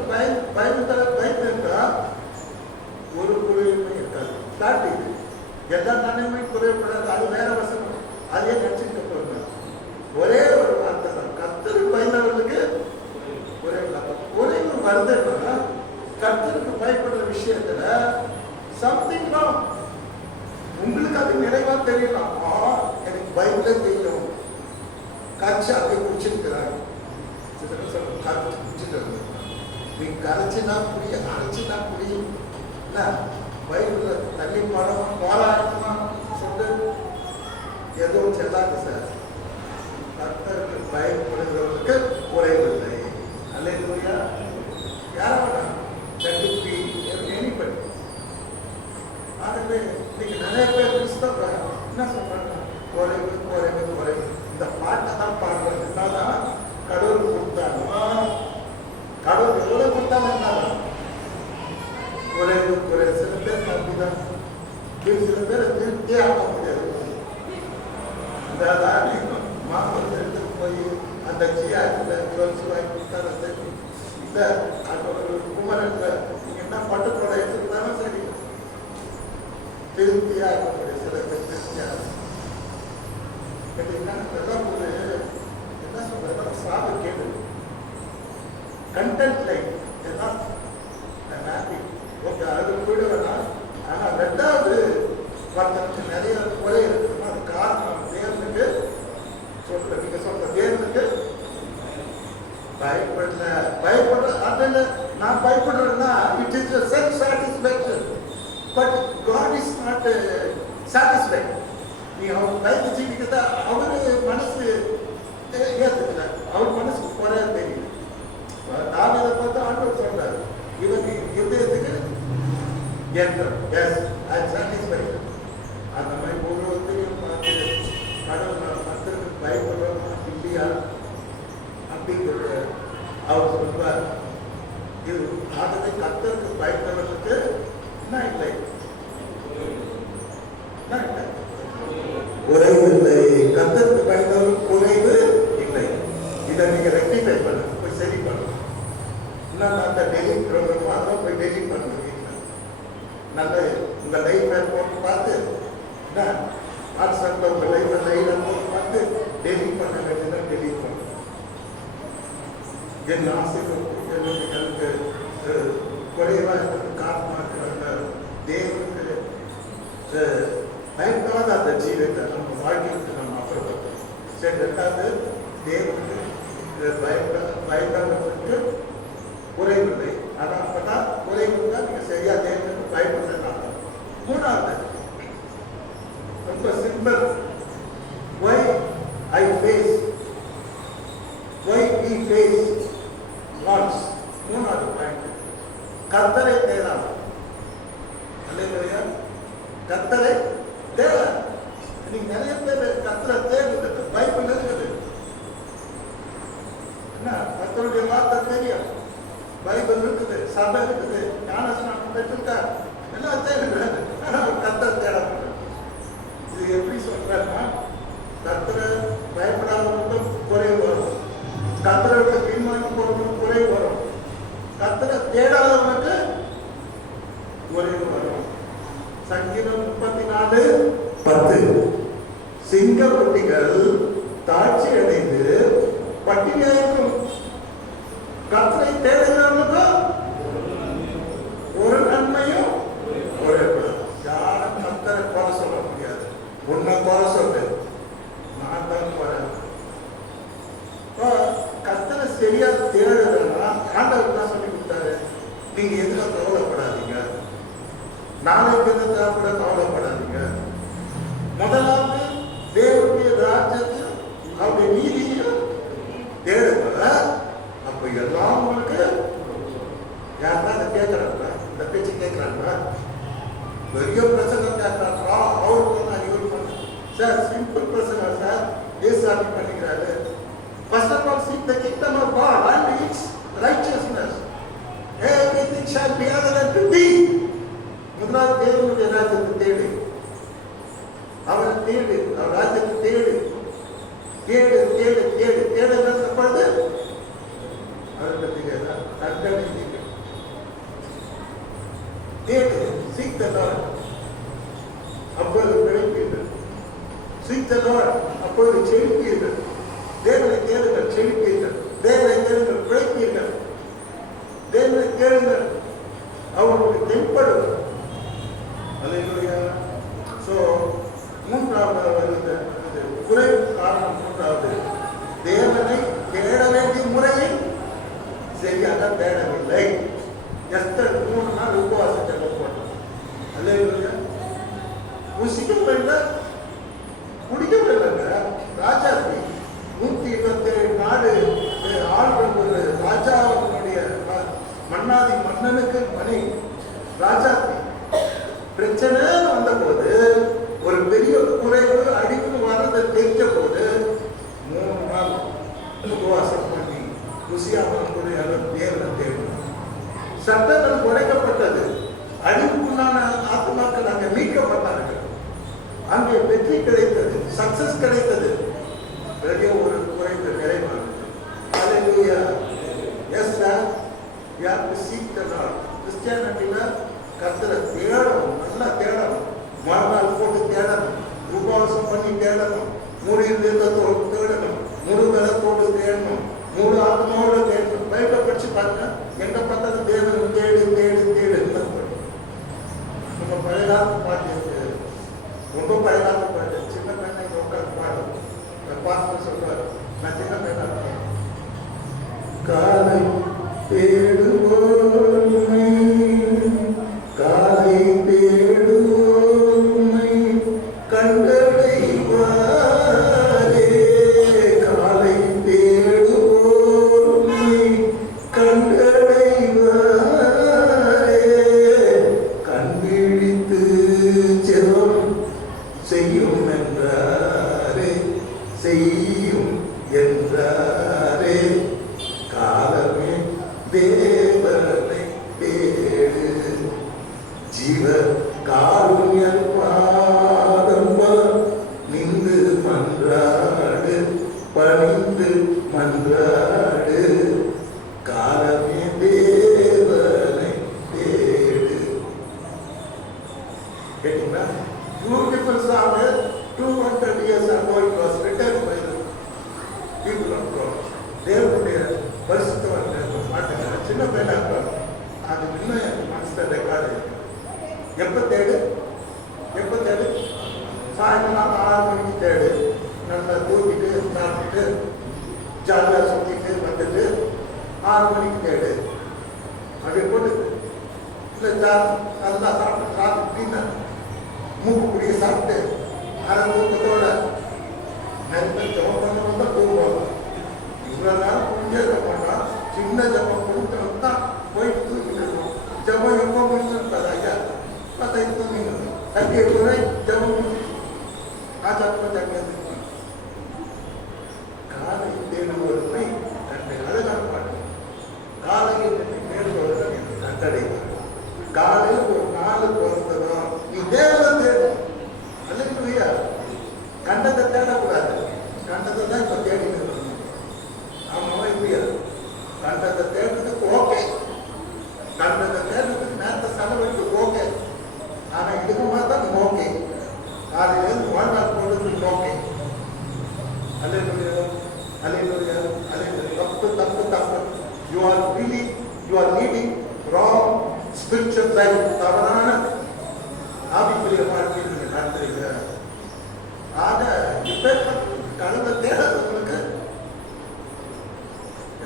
பயந்துட்டா ஒரு குறைவுமே இருக்காது. ஸ்டார்டிங் எல்லா நன்மையும் குறைவுப்படாது. அது வேற வசனம், அதே நினைச்சுட்டு போங்க. ஒரே ஒரு வார்த்தை தான், கர்த்தருக்கு பயந்தவர்களுக்கு குறைவு வருதுன்னா கர்த்தருக்கு பயப்படுற விஷயத்துல சம்திங் ராங். உங்களுக்கு அது நிறைவா தெரியலாம். எனக்கு பைபிளே தெரியும், கரைச்சி அதை குடிச்சிருக்கிறாங்க. கரைச்சி குடிச்சிட்டு நீ கரைச்சினா புரிய, அரைச்சினா புரியும். பைபிள்ல தண்ணி படம் போராட்டமா சொல்லு, எதுவும் செல்லாது சார். கர்த்தருக்கு பயப்படுகிறவர்களுக்கு குறைவில்லை. அல்லேலூயா. யாராவது எனிபடி. ஆகவே இன்னைக்கு நிறைய பேர் கிறிஸ்தவ என்ன சொல்றாங்க? குறைவு குறைவு குறைவு. இந்த பாட்டை தான் பாடுறது. என்னதான் கடவுள் கொடுத்தாங்க, கடவுள் எவ்வளவு கொடுத்தாலும் என்னதான் குறைவு குறைவு. சில பேர் அப்படிதான், சில பேர் திருப்தியே ஆக முடியாது. இந்த மாம்பழத்தை எடுத்துட்டு போய் அந்த ஜியாட்டில் ஜுவல்ஸ் வாங்கி கொடுத்தாலும் சரி, இல்லை குமரன்ல நீங்க என்ன பட்டுக்கொடை எடுத்துக்கிட்டாலும் சரி, திருப்தியாக இருக்கக்கூடிய சில பேர் திருப்தியாக. எல்லாம் ஒரு என்ன சொல்றது, சாப கேடு. கண்டென்ட் லைஃப் எல்லாம் ஹாப்பி. ஓகே, அது போயிடுவேன்னா, ஆனால் ரெண்டாவது ஒருத்தனுக்கு நிறைய குறை இருக்குன்னா அது காரணம் தேவனுக்கு சொல்ற நீங்க சொல்ற தேவனுக்கு பயப்படுற அதில் நான் பயப்படுறேன்னா it is self satisfaction. But God is not satisfied. நீ அவர் பயந்து ஜீவிக்கிறதா அவரு மனசு ஏற்றுக்கல, அவர் மனசுக்கு குறைய தெரியும். நான் இதை பார்த்து ஆண்டவர் சொல்றாரு, இவன் இருதயத்துக்கு ஏற்றம். எஸ் ஐ சாட்டிஸ்ஃபைட். அந்த மாதிரி ஒவ்வொருத்தையும் பார்த்து கடவுள் மற்றவருக்கு பயப்படுறோமா இல்லையா அப்படிங்கிறது அவர் சொல்வார். இது ஆகவே கர்த்தருக்கு பயப்படுறதுக்கு என்ன இல்லை, குறைவு இல்லை. கர்த்தருக்கு பயந்தவருக்கு குறைவு இல்லை. இதை நீங்க ரெக்டிஃபை பண்ணுங்க, போய் சரி பண்ணுங்க. இன்னும் அந்த டெலிட் ப்ரோக்ராமோ அதெல்லாம் போய் டெலிட் பண்ணுங்க. வீட்டில் நல்ல உங்க லைஃப் போட்டு பார்த்து என்ன வாட்ஸ்அப்பில் உங்க லைஃப் லைஃப் போட்டு பார்த்து டெலிட் பண்ண வேண்டியதை டெலிட் பண்ணுங்க. என் ஆசைகள் எனக்கு குறைவாக இருக்கிறது காரணமாக இருக்கிறாங்க. தேவனுக்கு பயப்படாத அந்த ஜீவத்தை நம்ம வாழ்க்கைக்கு நம்ம அப்புறப்படுத்தோம். சரி, ரெண்டாவது தேவனுக்கு பயப்படுறதுக்கு குறைவில்லை. ஆனால் அப்பதான் குறைவு தான் நீங்க சரியா தேவனுக்கு பயப்படுறதுனால. மூணாவது ரொம்ப simple, why I face, why we face wants. மூணாவது பாயிண்ட், கர்த்தரை தேடாமல். அல்லேலூயா, கர்த்தரை தேட. நீங்க நிறைய பேர் கர்த்தரை தேடுறது பைபிள் இருக்குது. என்ன கர்த்தருடைய வார்த்தை தெரியும், பைபிள் இருக்குது, சபை இருக்குது, ஞானஸ்நானம் பெற்றிருக்கார், எல்லாம் தேடுறாரு. ஆனால் கர்த்தரை தேட. இது எப்படி சொல்றாருன்னா, கர்த்தரை பயப்படாதவங்களுக்கும் குறைவு வரும், கர்த்தரோட பின்வாங்கி போறவங்களுக்கு குறைவு வரும், கர்த்தரை தேடாதவனுக்கு குறைவு வரும். சங்கீதம் 34:10, சிங்க குட்டிகள் தாட்சி அடைந்து பட்டினியாயிருக்கும், கர்த்தரை தேடுகிறவனுக்கும் ஒரு நன்மையும் குறையக்கூடாது. யாரும் கர்த்தரை குறை சொல்ல முடியாது. உன்னை குறை சொல்லு, நான் தான் குறை. கர்த்தரை சரியா தேடுறதுன்னா ஆண்டவர் தான் சொல்லி கொடுத்தாரு, நீங்க எதுல கவலைப்படாதீங்க, நாளைக்கு எதுனா கூட கவலைப்படாதீங்க. முதலாவது தேவனுடைய ராஜ்யத்தையும் அவருடைய நீதியையும் தேடுங்க. அப்ப எல்லாம் உங்களுக்கு யாருன்னா அதை கேட்கறாங்களா, இந்த பேச்சு கேட்கறாங்களா, பெரிய பிரச்சனை கேட்கறாங்களா, அவருக்கு நான் இவர் பண்ண சார் சிம்பிள் பிரச்சனை சார் ஏசாமி பண்ணிக்கிறாரு. First of all, seek the kingdom of God and its righteousness. Everything shall be added unto thee. முதலாவது தேவனுடைய ராஜ்யத்தை தேடு, அவரை தேடு, அவர் ராஜ்யத்தை தேடு, தேடு தேடு தேடு தேடுறது அதை பற்றி தேடு. Seek the Lord, அப்பொழுது பிழைப்பீர்கள். Seek the Lord, அப்பொழுது செழிப்பீர்கள். தேவனை தேடுங்கள், செழிப்பீர்கள். தேவனை தேடுங்கள், பிழைப்பீர்கள். தேவனை தேடுங்கள், அவருக்கு தென்படும். அல்லேலூயா. ஸோ மூன்றாவது வருது குறைவு காரணம். மூன்றாவது, தேவனை தேட வேண்டிய முறையில் சரியாக தேடவில்லை. எஸ்தர் 3 நாள் உபவாசத்தை போட்டோம். அல்லேலூயா. ருசிக்கவே இல்லை, குடிக்கவே இல்லைங்க. ராஜாத்தி 127 நாடு ஆள்ற ஒரு ராஜாவுடைய மன்னாதி மன்னனுக்கு மனை ராஜாத்தி. பிரச்சனை வந்த போது, ஒரு பெரிய குறைவு அடிவு வர்றதை தெரிஞ்ச போது 3 நாள் உபவாசம் பண்ணி ருசியாமனுடைய தேர்வை தேடினார். சட்டங்கள் குறைக்கப்பட்டது, அழிவுக்குள்ளான ஆத்மாக்கள் அங்கே மீட்கப்பட்டார்கள், அங்கே வெற்றி கிடைத்தது, சக்சஸ் கிடைத்தது. பெரிய ஒரு குறைந்த நிறைவானது. Hallelujah. Yes sir, you have to seek the Lord. கிறிஸ்டியானிட்டியில கர்த்தரை தேடணும், நல்லா தேடணும், மறுநாள் போட்டு தேடணும், உபவாசம் பண்ணி தேடணும், முழு இருதயத்தோடு தேடணும், முழு பலத்தோடு தேடணும், முழு ஆத்மாவோடு தேடணும். பைபிளை படிச்சு பாருங்க, எங்க பார்த்தாலும் தேவனை தேடு தேடு தேடு. நம்ம பழைய ரொம்ப பயனாக போயிட்டு சின்ன பையனை இங்கே உட்காந்து பாடும் பார்த்து சொல்றாரு, நான் சின்ன பையனாக காலை தேடுவோமை, காலை தேடுவோமை கண்டடைவாரே, காலை தேடுவோமை கண்டடைவாரே, கண்விழித்து ஜெபம் செய்யும் என்றாரே, செய்யும் என்றாரே, காலமே தேவனை தேடு, ஜீவ காருண்யர் பாதம் நின்று மன்றாடு, பணிந்து மன்றாடு, காலமே தேவனை தேடு. கேட்டீங்களா? Beautiful song. 200 years ago it was written by the people of God. தேவனுடைய பரிசுத்தவான்கள் பாட்டுங்க சின்ன பையனா இருப்பாங்க. அது இன்னும் என் மனசுல ரெக்கார்டு. எப்ப தேடு? சாயங்காலம் 6 மணிக்கு தேடு. நல்லா தூக்கிட்டு சாப்பிட்டுட்டு ஜாலியாக சுற்றிட்டு வந்துட்டு 6 மணிக்கு தேடு. அப்படி போட்டு இல்லை நல்லா சாப்பிட்டு மூக்கு குடிய சாப்பிட்டு அரை தூக்கத்தோட நிறைய ஜபம் பண்ணணும் தான் தூங்குவாங்க. இவ்வளோ நேரம் புரிஞ்சிருக்க மாட்டோம். சின்ன ஜபம் கொடுத்தவங்க தான் போயிட்டு தூக்கிட்டு இருக்கோம். ஜபம் எப்போ முடிச்சிருக்காது ஐயா பார்த்தா தூங்கிடணும். தட்டி முறை ஜபம் முடிச்சு ஆச்சாரமாக தட்டி காலை தேடுவதை தன்னை அழகான பாட்டு. காலையில் தன்னை தேடுவதை கண்டடைவார். காலையில் ஒரு நாள் பிறந்ததும் நீ தேவன் தேடும். அல்லையா? கண்டத்தை தேடக்கூடாது. கண்டத்தை தான் இப்போ தேடிட்டு இருக்கணும். ஆமாவா இல்லையா? கண்டத்தை தேடுறதுக்கு ஓகே, கண்டத்தை தேடுறதுக்கு நேரத்தை செலவழித்து ஓகே. ஆனால் இதுக்கு மாதிரி தான் ஓகே. காலையிலேருந்து வாழ்நாள் போடுறதுக்கு ஓகே. அல்லையா? தப்பு. You are leading wrong spiritual life. தவறான ஆவிக்குரிய வாழ்க்கையில் நீங்கள் நடத்துறீங்க. ஆக இப்பேற்பட்ட கடந்த தேடுறவங்களுக்கு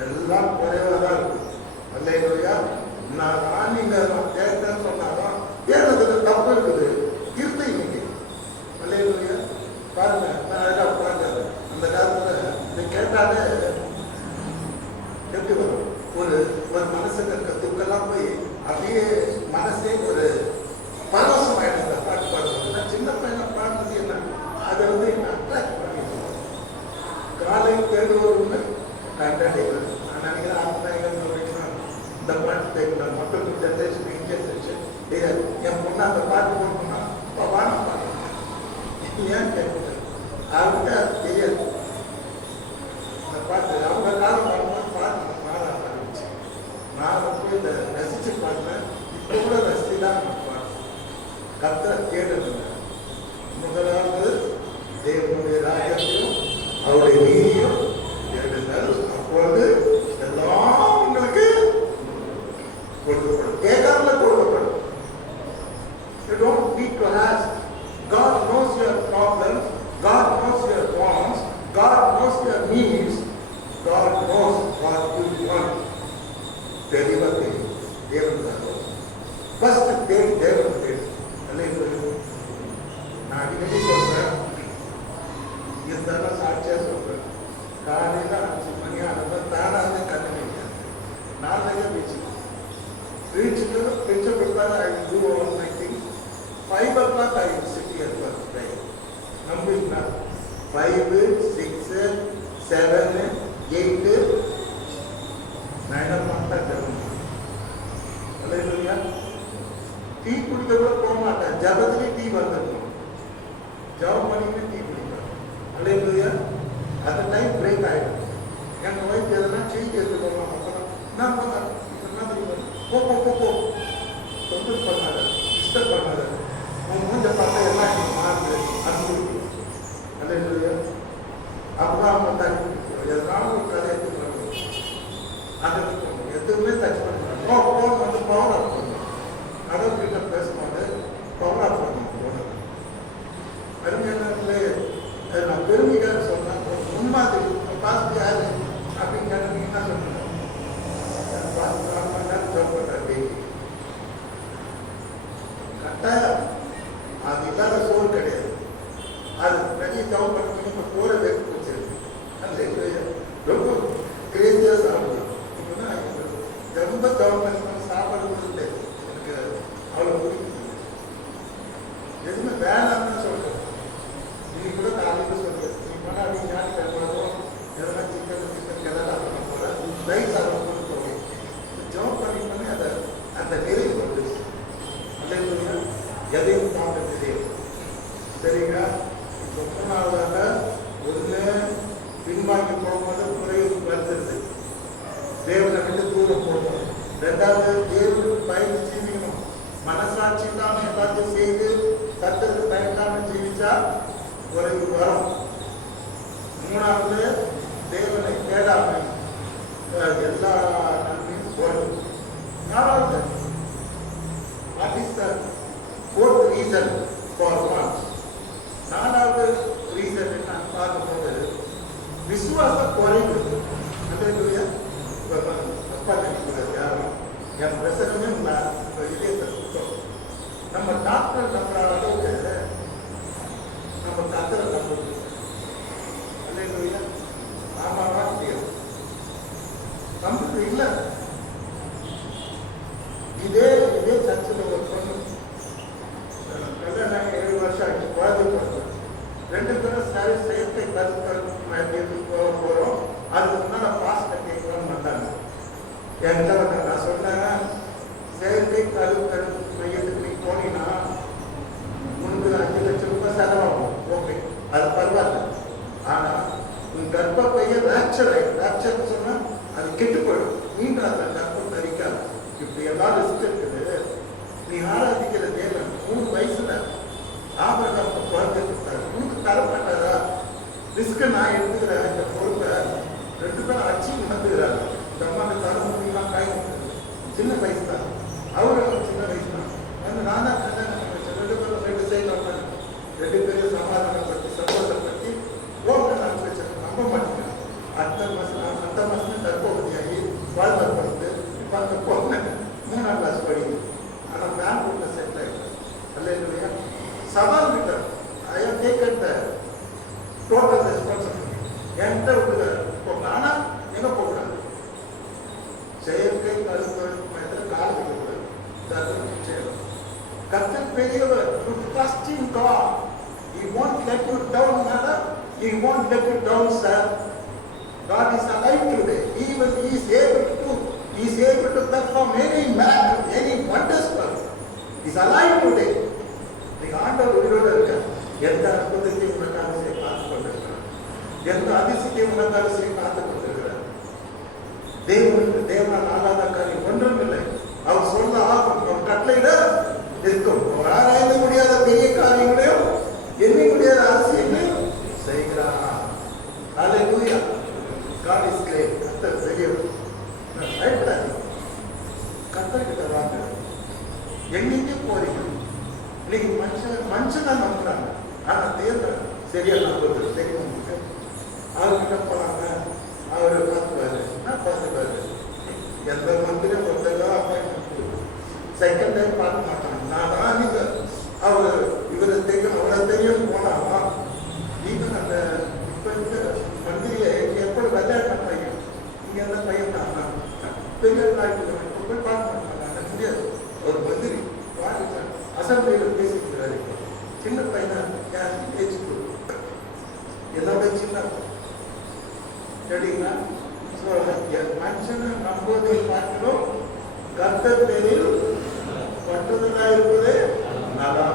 எல்லாம் குறைவாக தான் இருக்கும். அல்லையா? நான் நீங்கள் தேடுறேன்னு சொன்னாலும் தேடுறதுக்கு தப்பு இருக்குது. இருந்து இன்னைக்கு அல்லையா? பாருங்க, நான் எல்லாம் உட்காந்து அந்த காலத்தில் இதை கேட்டாலே எப்படி வரும்? ஒரு மனசுக்கு இருக்க துக்கெல்லாம் போய் அப்படியே மனசே ஒரு பரவசம் ஆயிடும். அந்த பாட்டு பாடுறது சின்ன பையனை பாடுறது என்ன, அதை வந்து என்ன அட்ராக்ட் பண்ணிடுவோம். காலை தேடுவோம்னு கண்டடைவது. நான் நினைக்கிறேன் ஆத்மாயிரம் வைக்கலாம் இந்த பாட்டு தேக்கலாம். மக்கள் ஜென்ரேஷன் இந்தியன் செக்ஷன் என் பொண்ணு அந்த பாட்டு போடணும்னா வானம் பாடுறேன். ஏன் கேட்குறது? அவங்க தெரியாது அந்த பாட்டு. அவங்க காலம் வரும்போது பாட்டு பாட ஆரம்பிச்சு நான் வந்து இதை ரசிச்சு பாடுறேன். இப்போ கூட ரசித்து தான் பாடுறேன். கர்த்தரை தேடுங்க. முதலாவது தேவனுடைய ராஜ்யத்தையும் அவருடைய நீதியும் தேடுங்கள். அப்பொழுது எல்லாம் உங்களுக்கு கொடுக்கப்படும். கேட்காமல கொடுக்கப்படும். You don't need to ask. God knows your problems. God knows your wants. God knows your needs. God knows what you want. தெளிவாக தெரியும். தேவன் தான் ஃபர்ஸ்ட் தேவன் தேடும். நான் அடிக்கடி சொல்றேன், இருந்தாலும் சாட்சியா சொல்றேன். காலையில் 5 மணி ஆனது தானாக கண்ணு வைக்காது. நான் ரீச்சுக்கு பிடிச்சப்பட்டால் I do all my things. 5 o'clock I will sit here for prayer. நம்புவீங்களா? 5, 6, 7, 8, 9 o'clock தான் ஜபம். அல்லேலூயா. டீ குடிக்க கூட போக மாட்டேன். ஜபத்திலே டீ வந்துடணும். ஜபம் பண்ணிட்டு டீ குடிப்பேன். அல்லேலூயா. அந்த டைம் பிரேக் ஆகிடும். என் ஒய்ஃப் எதனா செய்தி எடுத்துக்கணும். அப்புறம் நான் என்ன தெரியும், போ தொந்தரவு பண்ணாத, டிஸ்டர்ப் பண்ணாத, உன் மூஞ்ச பார்த்தா எல்லாம் மாறுது அன்பு. அல்லேலூயா. அப்பதான் அவங்க தண்ணி எதனாலும் ஒரு கதை எடுத்துக்கிறாங்க. அதை எதுவுமே டச் பண்ணுறாங்க. ஃபோன் வந்து பவர் ஆஃப் பண்ணும். கடவுள்கிட்ட பேசும்போது பவர் ஆஃப் பண்ணும். இல்லாத சோறு கிடையாது. அது நிறைய ஜவம் பண்ணி நம்ம சோறை வெறுப்பு வச்சிருக்கு. ரொம்ப கிரேசியாக சாப்பிடுவோம். இப்போனா ரொம்ப ஜவம் பண்ணி சாப்பிடுறது இல்லை. எனக்கு அவ்வளோ பிடிக்கும். எதுவுமே வேணாம்னு சொல்கிறேன். நீ கூட காலையில் சொல்கிறேன். நீ போனால் அப்படி ஞாயிற்றுக்கிழமை எதனா சிக்கன் எல்லாம் பண்ண போகிற ரைஸ் சாப்பிடணும்னு சொல்லுவேன். ஜவம் பண்ணி அதை அந்த நிறைவு வந்துச்சு. அல்லையா எதையும் சாப்பிட தெரியும். சரிங்களா? இப்போ மூணாவதாக ஒன்று பின்வாங்கி போகும்போது குறைவு வருது. தேவனை விட்டு தூரம் போகணும். ரெண்டாவது தேவனுக்கு பயந்து ஜீவிக்கணும். மனசாட்சி தான் எல்லாத்தையும் செய்து கர்த்தருக்கு பயந்தாம ஜீவிச்சா குறைவு வரும். மூணாவது தேவனை தேடாமை எல்லா நன்மையும் வரும். நாலாவது what is the fourth reason for one? நாலாவது ரீசன் நான் பார்க்கும்போது விசுவாச குறைவு. அல்லேலூயா. தப்பா நினைக்கிறது யாரும் என் பிரசனமே இதயத்தை சுத்தம். நம்ம டாக்டர் நம்புற அளவுக்கு நம்ம கத்தரை நம்புறது. அல்லேலூயா. ஆமாவா முடியாது. நம்புறது இல்லை. இதே சர்ச்சில் ஒரு பொண்ணு கல்யாணம் 7 வருஷம் ஆச்சு. குழந்தை பிறகு 2 பேரும் சரி செயற்கை கருத்து போகிறோம். அதுக்கு முன்னால் பாஸ் கேட்கணும்னு வந்தாங்க. என்கிட்ட வந்தாங்க. நான் சொன்னேன், செயற்கை கருத்து மையத்துக்கு நீ போனீங்கன்னா உனக்கு 5 லட்சம் ரூபாய் செலவாகும். ஓகே, அது பரவாயில்ல. ஆனால் உன் கர்ப்பப்பையை ரேப்சர்னு சொன்னால் அது கெட்டு போயிடும். மீண்டும் அந்த கர்ப்பம் தரிக்காது. இப்படி எல்லாம் ரிஸ்க் இருக்குது. நீ ஆராதிக்கிற தேவன் 3 வயசுல ஆபிரகாம் குழந்தை கொடுத்தாரு. உனக்கு தரப்பட்டாரா? ரிஸ்க் நான் எடுத்துக்கிறேன். இந்த பொறுப்பை 2 பேரும் அச்சு நடந்துக்கிறாங்க. இந்த அம்மாவுக்கு தர முடியுமா? காய் சின்ன வயசு தான். அவரும் சின்ன வயசு தான். நான் தான் கல்யாணம் பண்ண வச்சேன். 2 பேரும் 2 சைடு 2 பேரும் சமாதானப்படுத்தி சந்தோஷப்படுத்தி ஓகே நான் வச்சேன். நம்ப மாட்டேங்கிறேன். அடுத்த மாதம் தற்போதையாகி வாழ்க்கை பிறந்து இப்போ அந்த பொண்ணு 3ஆம் கிளாஸ் படிக்குது. ஆனால் பெங்களூரில் செட்டில் ஆகிடுது. அல்லேலூயா. சவால் கிட்ட I have taken the total responsibility. என்கிட்ட விட்டுல போங்க. ஆனால் எங்கே போகக்கூடாது? செயற்கை கருத்து கால் வைக்கக்கூடாது. செய்யணும். கர்த்தர் பெரியவர். Trust in God. He won't let you down, mother. He won't let you down, sir. God is alive today. He is able to perform any wonders for you. He is alive today. நீங்க ஆண்டவர் உயிரோடு இருக்க. எந்த அற்புதத்தையும் உனக்காக செய்ய காத்துக் கொண்டிருக்கிறார். எந்த அதிசயத்தையும் உனக்காக செய்ய காத்துக் கொண்டிருக்கிறார். தேவனால் ஆகாத காரியம் ஒன்றும் இல்லை. அவர் சொல்ல ஆகும். அவர் கட்டளையிட இருக்கும். அவர் ஆராய்ந்து முடியாத பெரிய காரியங்களையும் எண்ணி முடியாத அதிசயங்களையும் செய்கிறார். அல்லேலூயா. God is great. கர்த்தர் பெரியவர். கர்த்தர்கிட்ட வாங்க. எங்கெங்கே போறீங்க? இன்னைக்கு மனுஷனா நம்புறாங்க. ஆனா தேவன் சரியா நம்புறது தெரியும். அவர்கிட்ட போறாங்க. அவர் பார்த்துவாரு. நான் பார்த்துவாரு. எந்த மந்திரம் ஒருத்தரும் அப்பாயின்மெண்ட் செகண்ட் டைம் பார்க்க மாட்டாங்க. நான் தான் நீங்க அவர் இவரை தெரியும் அவரை தெரியும் போனாமா நீங்கள் அந்த இப்போ இருக்க மந்திரியை எப்படி விளையாட்ட பையன் இங்கே அந்த பையன் தான் பெரிய நாட்டில் போய் பார்க்க மாட்டாங்க. முடியாது. ஒரு மந்திரி வாங்கிட்டாங்க. அசம்பிளியில் பேசிக்கிறாரு. சின்ன பையனா யாருக்கு பேச்சு என்னோட சின்ன சரிங்களா? மனுஷனை நம்புவதை பார்க்கிறோம். கர்த்தர் பேரில் பட்டுதலாக இருப்பதே நல்லா.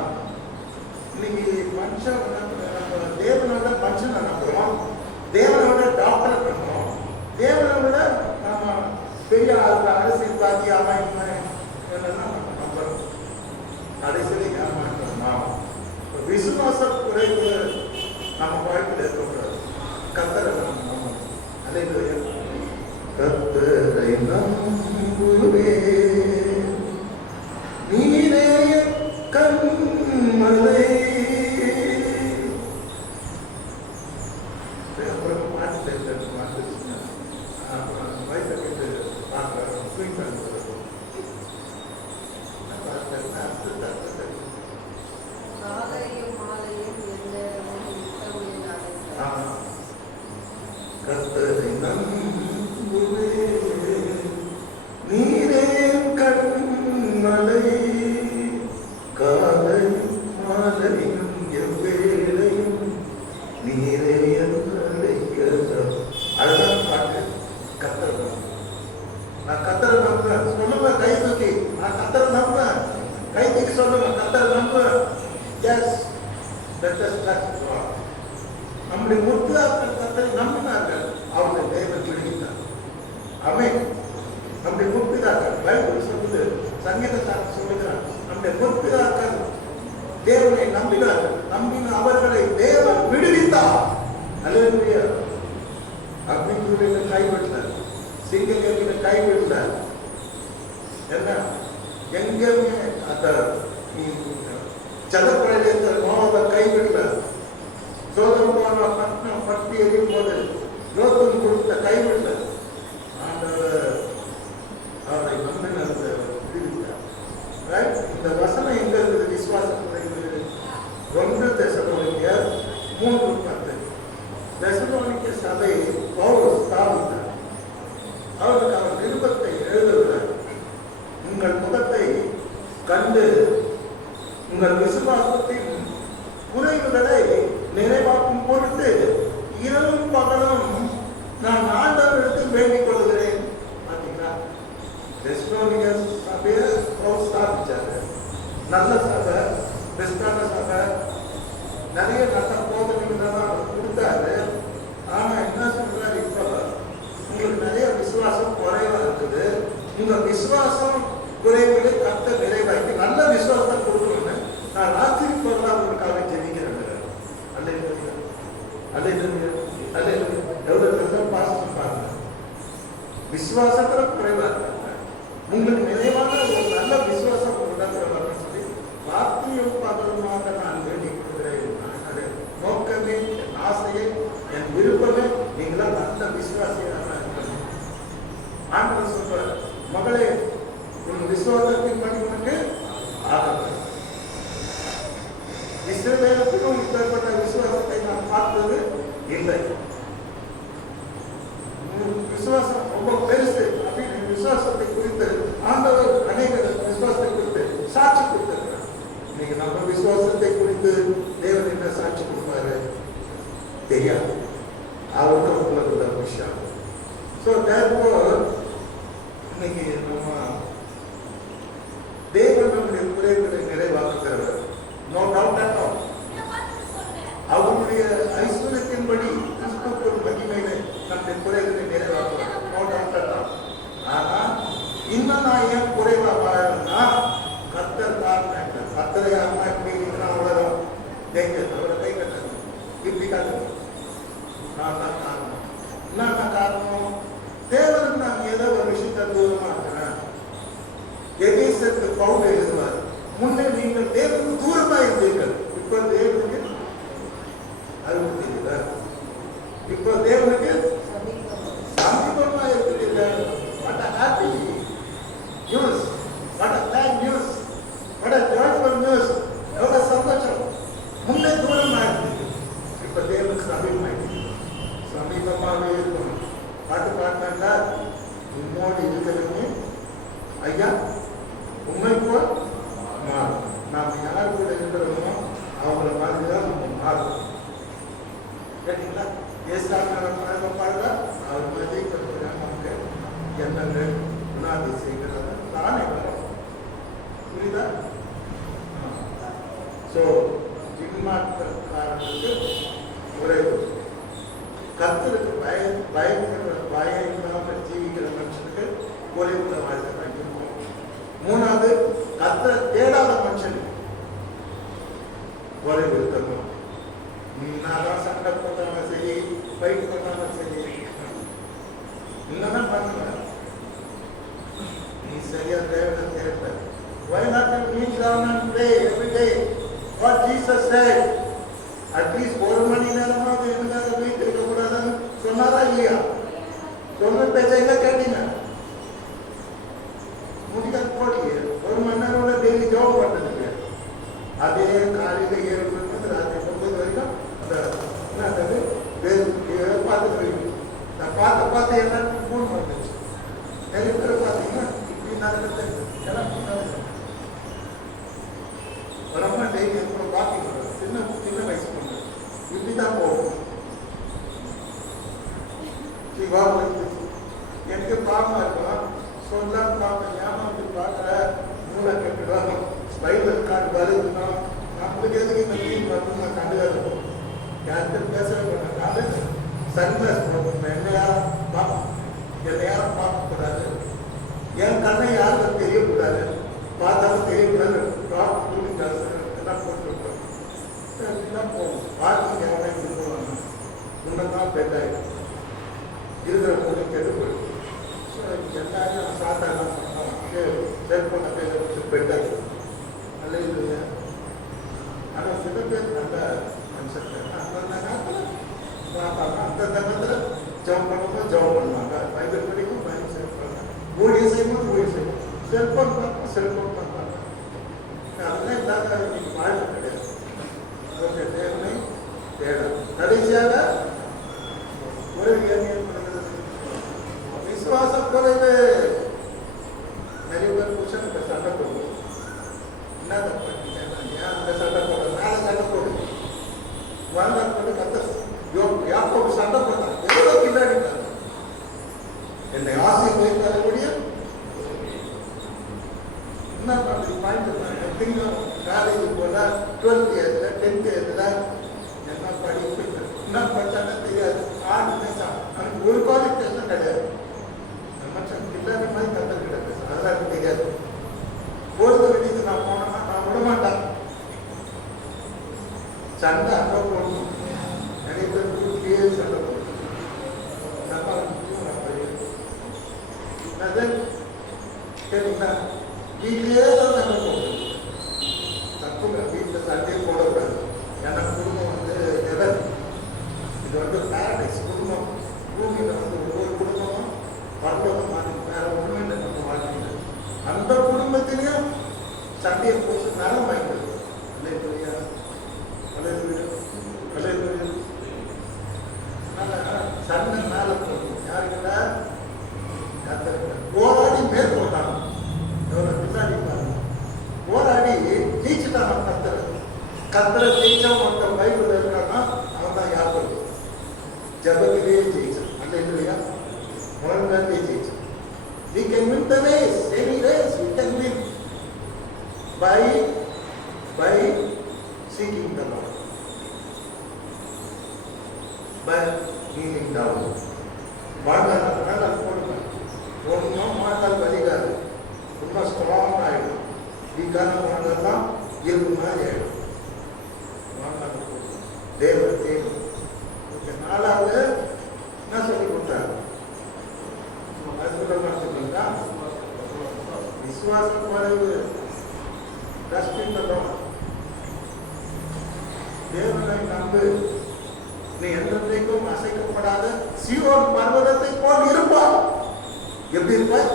இன்னைக்கு மனுஷன் தேவனோட மனுஷனை நம்புகிறோம். தேவனோட டாக்டரை பண்ணுறோம். தேவனோட நம்ம பெரிய அரசியல்வாதி என்னெல்லாம் நம்புறோம். கடைசியில் ஏமாற்றோம். விசுவாச குறைவு நம்ம வாழ்க்கையில் இருக்கக்கூடாது. கர்த்தரை நம்பணும். அல்லேலூயா. கர்த்தரை நம்புவே நீரே கண்மலை. அப்புறம் பாட்டு வயசை கேட்டு பார்க்குறோம். ஸ்வீட் பண்ணுறது காலையும் நம்முடைய முற்பிதாக்கள் கர்த்தரை நம்பினார்கள், அவர்களை தேவன் விடுவித்தார். ஆமென். நம்முடைய முற்பிதாக்கள், பைபிள் சொல்லுது, சங்கீதக்காரன் சொல்லுகிறார், நம்முடைய முற்பிதாக்கள் தேவனை நம்பினார்கள், நம்பின அவர்களை தேவன் விடுவித்தார். அல்லேலூயா. அக்னிக்குள்ளில கைவிடல, சிங்கங்களில கைவிடல. என்ன எங்கேயுமே அந்த ஜலப்பிரளயத்தில் நோவை கைவிடல. சோதரமான பட்டணம் பட்டி எறியும் போது லோகம் கொடுத்த கைவிடல. ஆண்டவர் அவரை நம்பினதை விடுவித்தார். இந்த வசனம் எங்க இருக்குது? விசுவாசத்துடைய 1 தெசலோனிக்கர் 3:10. தெசலோனிக்க சபை பவுல் ஸ்தாபித்தார். அவருக்கு அவர் நிருபத்தை எழுதுகிறார். உங்கள் முகத்தை கண்டு உங்கள் விசுவாசத்தின் குறைவுகளை நிறைவாக்கும் பொருட்டு இரவும் பகலும் நான் ஆண்டவரிடத்தில் வேண்டிக் கொள்கிறேன். பார்த்தீங்களா? தெசலோனிக்க சபையை பவுல் ஸ்தாபிச்சாரு. நல்ல சபை, பெஸ்டான சபை, நிறைய நல்ல போதனைகள் கொடுத்தாரு. ஆனா என்ன சொல்றாரு? இப்ப உங்களுக்கு நிறைய விசுவாசம் குறைவா இருக்குது. உங்க விசுவாசம் குறைவுகளை கர்த்தர் நிறைவாக்கி நல்ல விசுவாசம் கொடுக்கணும்னு நான் ராத்திரி பொருளா உங்களுக்காக ஜெபிக்கிறேன். அல்லேலூயா, அல்லேலூயா, அல்லேலூயா. எவ்வளவு பாசம் பாருங்க. விசுவாசத்துல குறைவா இருக்காங்க, உங்களுக்கு நிறைவான ஒரு நல்ல விசுவாசம் உண்டாக்குறவர்கள் சொல்லி வார்த்தையும் பகலுமாக நான் வேண்டிக் கொள்கிறேன். நோக்கமே, என் ஆசையே, என் விருப்பமே நீங்களா நல்ல விசுவாசியாக இருக்கணும். ஆண்டவர் சொல்றார், மகளே உன் விசுவாசத்தின் படி உனக்கு ஆகட்டும். இஸ்ரவேலுக்கும் இப்பேற்பட்ட விசுவாசத்தை நான் பார்த்தது இல்லை. விசுவாசம் ரொம்ப பெருசு அப்படின்னு விசுவாசத்தை குறித்து ஆண்டவர் அநேக விசுவாசத்தை குறித்து சாட்சி கொடுத்திருக்கிறார். இன்னைக்கு நம்ம விசுவாசத்தை குறித்து தேவன் என்ன சாட்சி கொடுப்பாரு தெரியாது. அவருக்கு உள்ள விஷயம். ஸோ தேர்ஃபோர் இன்னைக்கு நம்ம தேவன் நம்முடைய குறைகளை நிறைவாக்குகிறவர். No doubt at all. அவருடைய ஐஸ்வர்யத்தின்படி கிறிஸ்துவின் மகிமையிலே நம்முடைய குறைகளை நிறைவாக்குவார். No doubt at all. ஆனா இன்னும் நான் ஏன் குறைவா வாழணும்னா கர்த்தர் காரணம். கர்த்தரை அம்மா எப்படி இருக்கிறான் உலகம் தேங்கிறது. அவரை கை கட்டணும், இப்படி கட்டணும். நான் தான் காரணம். என்னன்னா காரணம்? தேவன் நான் ஏதோ ஒரு விஷயத்தை தூரமா இருக்கிறேன். எபேசியருக்கு பவுல் எழுதுவார், முன்னே நீங்கள் தேவனுக்கு தூரமா இருந்தீர்கள், இப்ப தேவனுக்கு அருள் தெரியுதா? இப்ப தேவனுக்கு சமீபமா இருக்கிறீர்கள். What a happy news, what a glad news, what a joyful news. எவ்வளவு சந்தோஷம். முன்னே தூரமா இருந்தீங்க, இப்ப தேவனுக்கு சமீபமாயிட்டீங்க. சமீபமாகவே இருக்கணும். பாட்டு பாடினாண்டா உம்மோடு இருக்கிறவங்க ஐயா உண்மை போல் மாறும். நாம் யார் கூட இருக்கிறோமோ அவங்கள மாதிரிதான் நம்ம மாறும். கேட்டீங்களா? ஏசாம பாடுறா அவர் மாதிரி நமக்கு என்னென்ன குணாதிசயங்கிறத தானே வரும். புரியுதா? ஸோ பின்மாற்றக்காரர்களுக்கு குறைவு. கர்த்தருக்கு பயம் இல்லாமல் ஜீவிக்கிற மனுஷனுக்கு குறைவுள்ள வாழ்க்கை தான் இருக்கும். மூணாவது, கர்த்தரை தேடாத மனுஷனுக்கு குறைவு இருக்கணும். நான் சண்டை போட்டாலும் சரி, பயிர் பண்ணாலும் சரி, இன்னதான் பண்ணுவேன். நீ சரியா தேவனை தேட. Why not you kneel down and pray every day? What Jesus said. At least 1 மணி நேரமாக இருந்தாலும் வீட்டு இருக்கக்கூடாதுன்னு சொன்னாரா இல்லையா? சொன்ன பேச்ச எங்க கேட்டீங்க? முடியாது போட்டியே. 1 மணி நேரம் டெய்லி ஜாப் பண்ணுறதுங்க. அதே காலையில் 7 மணிக்கு ராத்திரி 9 வரைக்கும் அந்த என்னது பார்த்துட்டு நான் பார்த்து எல்லாருக்கும் ஃபோன் வந்துச்சு. நிறைய பேர் பார்த்தீங்கன்னா இப்படி நடக்கிறது எல்லாம் ரொம்ப டெய்லி கூட வாக்கிங் சின்ன வயசு பண்ணு இப்படிதான் போகும். எனக்கு பாப்பா யார்கிட்ட பேசவே மாட்டாங்க. சன்கிளாஸ் போடணும், என்னையா பார்க்கக்கூடாது, என் கண்ணை யாருக்கும் தெரியக்கூடாது, பார்த்தாலும் தெரியக்கூடாது, எல்லாம் போட்டுருக்கோம். போகும் பார்க்கிங் எவனே கொடுக்குவாங்க, முன்னதான் பெட்டாயிடும் இருக்கிற பொருள் கெட்டு போயிடும். எல்லாரும் சாத்தாலாம் செல்போனை கையில் வச்சு பெட்டாயிடும். நல்ல இது இல்லை. ஆனால் சில பேர் நல்ல மனுஷன் அந்த தருணத்தில் ஜவ் பண்ணும்போது ஜவ் பண்ணுவாங்க, பைபிள் படிக்கும் பைபிள் செய்வாங்க, ஊழியம் செய்யும்போது ஊழியம் செய்வோம், செல்போன் பார்ப்போம் செல்போன் பார்ப்பாங்க. அதெல்லாம் இல்லாத இன்னைக்கு வாழ்க்கை கிடையாது. தேவனை தேடும். கடைசியாக ஒரு விசுவாசம் குறைவு. நிறைய பேர் புருஷனுக்கு சண்டை போடுவோம். என்ன பண்ணீங்க, ஏன் அந்த சண்டை போடுற, மேல சண்டை போடுங்க, வாழ்நாள் கொண்டு கத்த யாக்கோபு சண்டை போட்டாங்க, எவ்வளோ பின்னாடி என்னை ஆசீர்வதிக்க முடியும். என்ன பண்ணுறது பாயிண்ட் திங்கும் காலேஜ் போல 12th இயர்ல 10th இயர்ல என்ன படிப்பு என்ன படிச்சாங்க தெரியாது. எனக்கு ஒரு குவாலிஃபிகேஷன் கிடையாது. நம்ம இல்லாத மாதிரி கத்தல் கிடையாது, அதெல்லாம் எனக்கு தெரியாது. போர்த்து வெளியே நான் போனேன்னா நான் விட மாட்டேன். சண்டை அங்கே போடணும், நிறைய பேர் வீட்லேயே சண்டை போடணும். சரிங்களா, வீட்லேயே தான் சண்டை போடணும். தப்புங்க, வீட்டில் சண்டையே போடக்கூடாது. ஏன்னா குடும்பம் வந்து எதன் இது வந்து பேரடைஸ் குடும்பம். பூமியில் வந்து ஒவ்வொரு குடும்பமும் பரலோகம் மாதிரி வேற ஒன்றுமே இல்லை நம்ம வாழ்க்கையில். அந்த குடும்பத்திலையும் சண்டையை போட்டு நலம் வாங்கிடுது. அல்லேலூயா அல்லேலூயா அல்லேலூயா. சண்டை மேலே போகணும். யாருக்கிட்ட போராடி மேற்கொண்டாங்க, எவ்வளோ பின்னாடி பாருங்க. போராடி ஜெயிச்சுட்டாங்க. கத்தரை ஜெயிச்சா மொத்த பைபிள் இருக்கான்னா அவன் தான் யாக்கோபு. ஜபத்திலேயே ஜெயிச்சான். அல்லேலூயா. முழங்காலே ஜெயிச்சான். We can win the race, any race we can win by seeking the Lord, by kneeling down. வாழ்நாள் போடுங்க, ஒன்றும் மாட்டால் வலிகாது, ரொம்ப ஸ்ட்ராங் ஆகிடும். வீக்கான வாழ்நாள்லாம் இரும்பு மாதிரி ஆகிடும். வாழ்நாள் போடுங்க, தேவன் தேவன். நாலாவது என்ன சொல்லி கொடுத்தாரு? சொல்லுங்களா, விசுவாசம் குறைவு. தேவனை நம்பு, நீ என்றைக்கும் அசைக்கப்படாத சீயோன் பர்வதத்தை போல் இருப்பார். எப்படி இருப்பார்?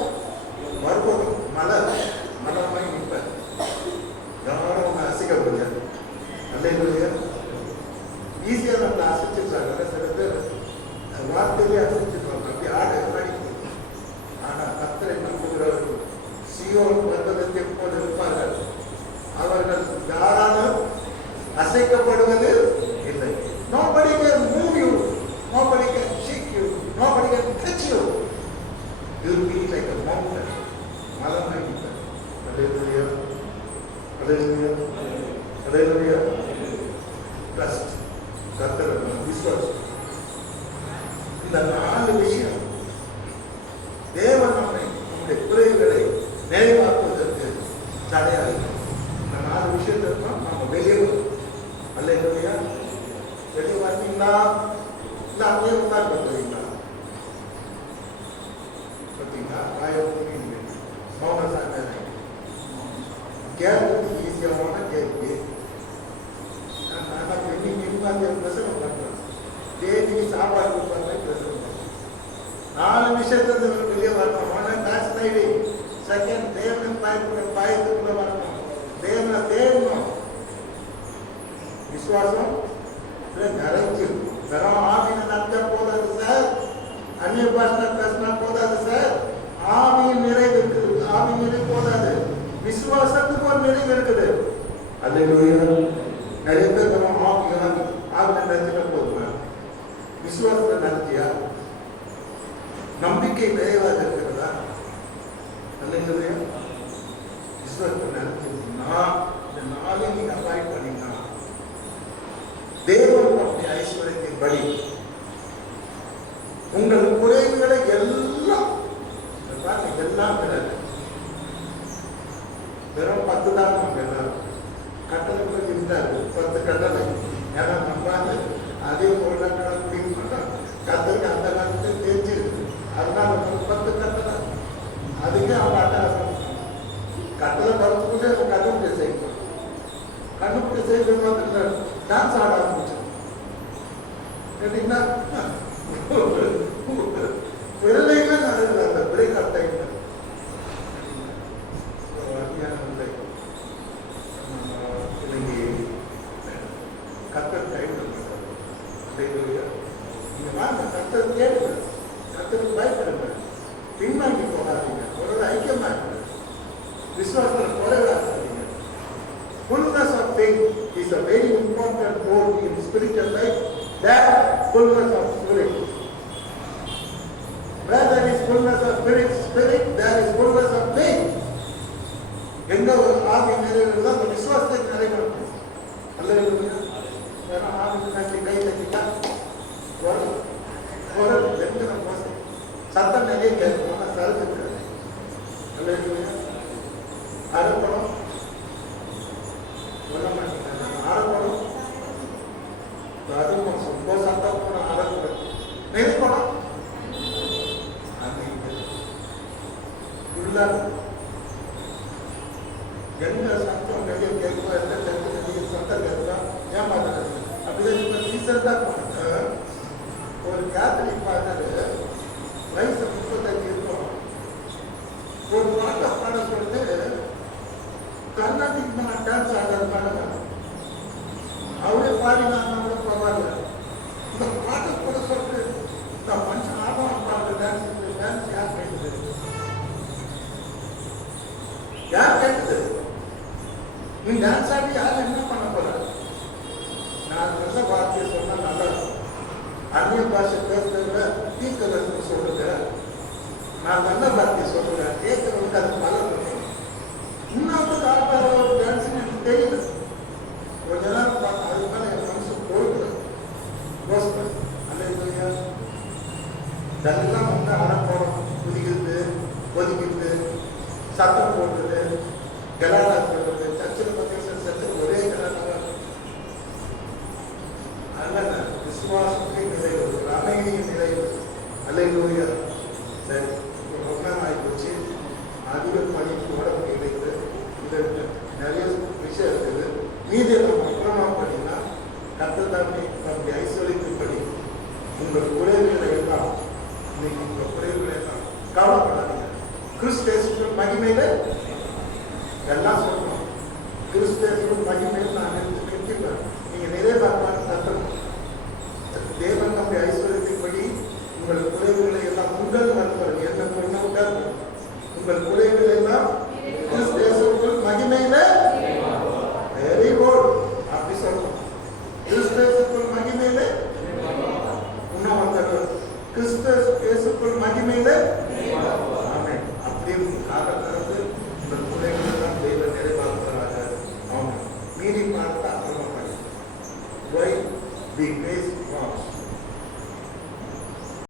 பர்வதம் மலர்மாய் நிற்பார். யாரும் உன்னை அசைக்க முடியாது. அல்லேலூயா. ஈஸியாக நம்மளை அசைச்சிருக்காங்க. சில பேர் வார்த்தையிலே அசைச்சிருக்காங்க, அப்படி ஆடு ஆடி. ஆனால் கர்த்தரை நம்புகிறவர்கள் சீயோன் பர்வதத்தை போல் இருப்பார்கள். அவர்கள் யாராலும் அசைக்கப்படுவது இல்லை. Nobody can move you, nobody can shake you, nobody can touch you. You will be like a mountain. மலர்மாய் நிற்பார். அல்லேலூயா அல்லேலூயா அல்லேலூயா. ட்ரஸ்ட், கர்த்தரை விசுவாசம். இந்த 4 விஷயம் தேவன் நம்முடைய குறைகளை நிறைவாக்குவதற்கு தடையாக இருக்கும். இந்த 4 விஷயத்திற்கு நம்ம வெளியே வரும். அல்லேலூயா. வெளியே பார்த்தீங்களா, இல்லை அப்படியே உட்கார் பண்ணுறீங்களா? பார்த்தீங்களா, மௌன சாதனை கேள்வி ஈஸியான கேள்வி. ஆனால் இன்னைக்கு உட்காந்து பிரசவம் பண்ணுறோம், தேதிக்கு சாப்பாடு கொடுப்பாங்க பிரசவம் பண்ணுறோம். 4 விஷயத்துல வெளியே வரணும். Tax ID. செகண்ட், தேவன் பயத்துக்குள்ள வரணும், தேவனை தேடணும். விசுவாசம் நிறைஞ்சு வெறும் ஆவியை நடத்த போதாது சார், அந்நிய பாஷை பேசினா போதாது சார். ஆவியின் நிறைவு இருக்குது. ஆவி நிறைவு போதாது, விசுவாசத்துக்கு ஒரு நிறைவு இருக்குது. அல்லேலூயா. நிறைய பேர் வெறும் ஆவியில் நினைச்சுட்டா போதுமா? விசுவாசத்தை நடத்தியா? நம்பிக்கை நிறைவாக இருக்கிறதா? அல்லேலூயா. விசுவாசத்தை நடத்தினா இந்த 4 நீங்க அவாய்ட் பண்ணீங்கன்னா தேவன் அப்படி படி. உங்கள் குறைகளை எல்லாம் எல்லாம் வெறும் 10 தான் நம்ம எல்லாரும் கட்டளை இருந்தாரு. 10 கட்டளை. ஏன்னா நம்ம அதே பொருளாதார முடியும் பண்ணோம். கத்தருக்கு அந்த காலத்துல தெரிஞ்சிருக்கு. அதனால 10 கட்டளை. அதுக்கே அவங்க அட்டாசம் கட்டளை பறத்துக்குள்ளே கண்டுபிடி செய்யணும். கண்டுபிடி செய்யணும் டான்ஸ் ஆட ஆரம்பிச்சோம். கேட்டீங்கன்னா விரலையுமே நடக்குது அந்த பிரேக் ஆஃப் டைம். இன்னைக்கு கத்தர் டைம் நீங்க வாங்க, கத்தர் கேட்க, கத்தருக்கு பயப்படுங்க, பின்வாங்கி போகாதீங்க, ஒரு ஐக்கியமா இருங்க, விசுவாசத்தில் குறைவிடாதீங்க. Fullness of faith is a very important role in spiritual life. That fullness of spirit. Where there is fullness of spirit, there is fullness of faith. எங்க ஒரு ஆவி நிறைவேறுதோ அந்த விசுவாசத்தை நிறைவேறும். அல்லேலூயா. ஏன்னா ஆவி கை தட்டிட்டா ஒரு எந்த சத்தம் நிறைய கேட்கும். ஆனால் கருத்து இருக்காது. அல்லேலூயா. அறுப்படம் சொல்ல மாட்டேங்க. ஆரம்பம் அதுவும் ரொம்ப சத்தம் போன ஆரம்பம் நெருப்படம் உள்ள எந்த சத்தம் நிறைய கேட்கும், எந்த சத்தம் நிறைய சத்தம் கேட்கும். ஏமாத்துறது அப்படிதான். ரீசெண்டா ஒரு கேத்தலிக் பார்த்தாரு, வயசு 35 இருக்கும். ஒரு பாட்டை பாட சொல்லிட்டு கர்நாடிக் டான்ஸ் ஆடுறது பாடுங்க. அவரே பாடினாங்க கூட பரவாயில்ல. இந்த பாட்டை கூட சொல்லிட்டு இந்த மனுஷன் ஆபம் பாடுற டான்ஸ் யார் கேட்டது? யார் கேட்டது? நீ டான்ஸ் ஆடி யார் என்ன பண்ண போற? நான் நல்ல வார்த்தையை சொன்னா நல்லா இருக்கும். அந்நிய பாஷை பேசுறத தீர்க்கதரிசனம் சொல்லுங்க. நான் நல்ல வார்த்தையை சொல்லுறேன், கேட்கறவங்க அது பலன். இன்னொரு ஆட்கள் டான்ஸ் எனக்கு தெரியல. கொஞ்ச நேரம் பார்த்தா அது மேலே என் மனசு போயிடுது. அல்லேலூயா. இதெல்லாம் வந்து அடப்போம், குதிக்கிறது, ஒதுக்கிறது, சத்தம் போடுறது, கலாடா சொல்றது, சர்ச்சில் பார்த்தீங்கன்னா சர்ச்சில் ஒரே கலாடா. அதனால விசுவாசத்தை நிறைவு, அமைதியின் நிறைவு. அல்லேலூயா. சரி, ரொம்ப நேரம் ஆகிப்போச்சு. அதிக பணிக்கு ஓட முடியுது. இது நிறைய விஷயம் இருக்குது. மீதி நம்ம அப்புறமா பண்ணினா கத்தத்தாண்டி நம்முடைய ஐஸ்வர்யத்தின்படி உங்கள் குறைவுகளை எல்லாம் இன்னைக்கு உங்கள் குறைவுகளை எல்லாம் கவலைப்படாதீங்க. கிறிஸ்தேசுக்குள் மகிமையில எல்லாம் சொல்லணும். கிறிஸ்தேசுக்குள் மகிமையில் நான் நிற்கிறேன். நீங்க நிறைவாக்கலான்னு கத்தணும். தேவன் நம்முடைய ஐஸ்வர்யத்தின்படி உங்கள் குறைவுகளை எல்லாம் உங்கள் மறுப்பது என்ன பொருளாக உங்கள் குறைவுகளை எல்லாம் கிறிஸ்தேசுக்குள் மகிமையில வெரி குட் அப்படி சொல்லணும். கிறிஸ்தேசுக்குள் மகிமையில இன்னும் வந்தது கிறிஸ்தேசுக்குள் மகிமையில ஆமென். அப்படின்னு காலத்திலிருந்து இந்த குறைகள் எல்லாம் தெய்வ நிறைவாக்குறாங்க. ஆமாம். மீறி பார்த்தா அப்புறமா why we face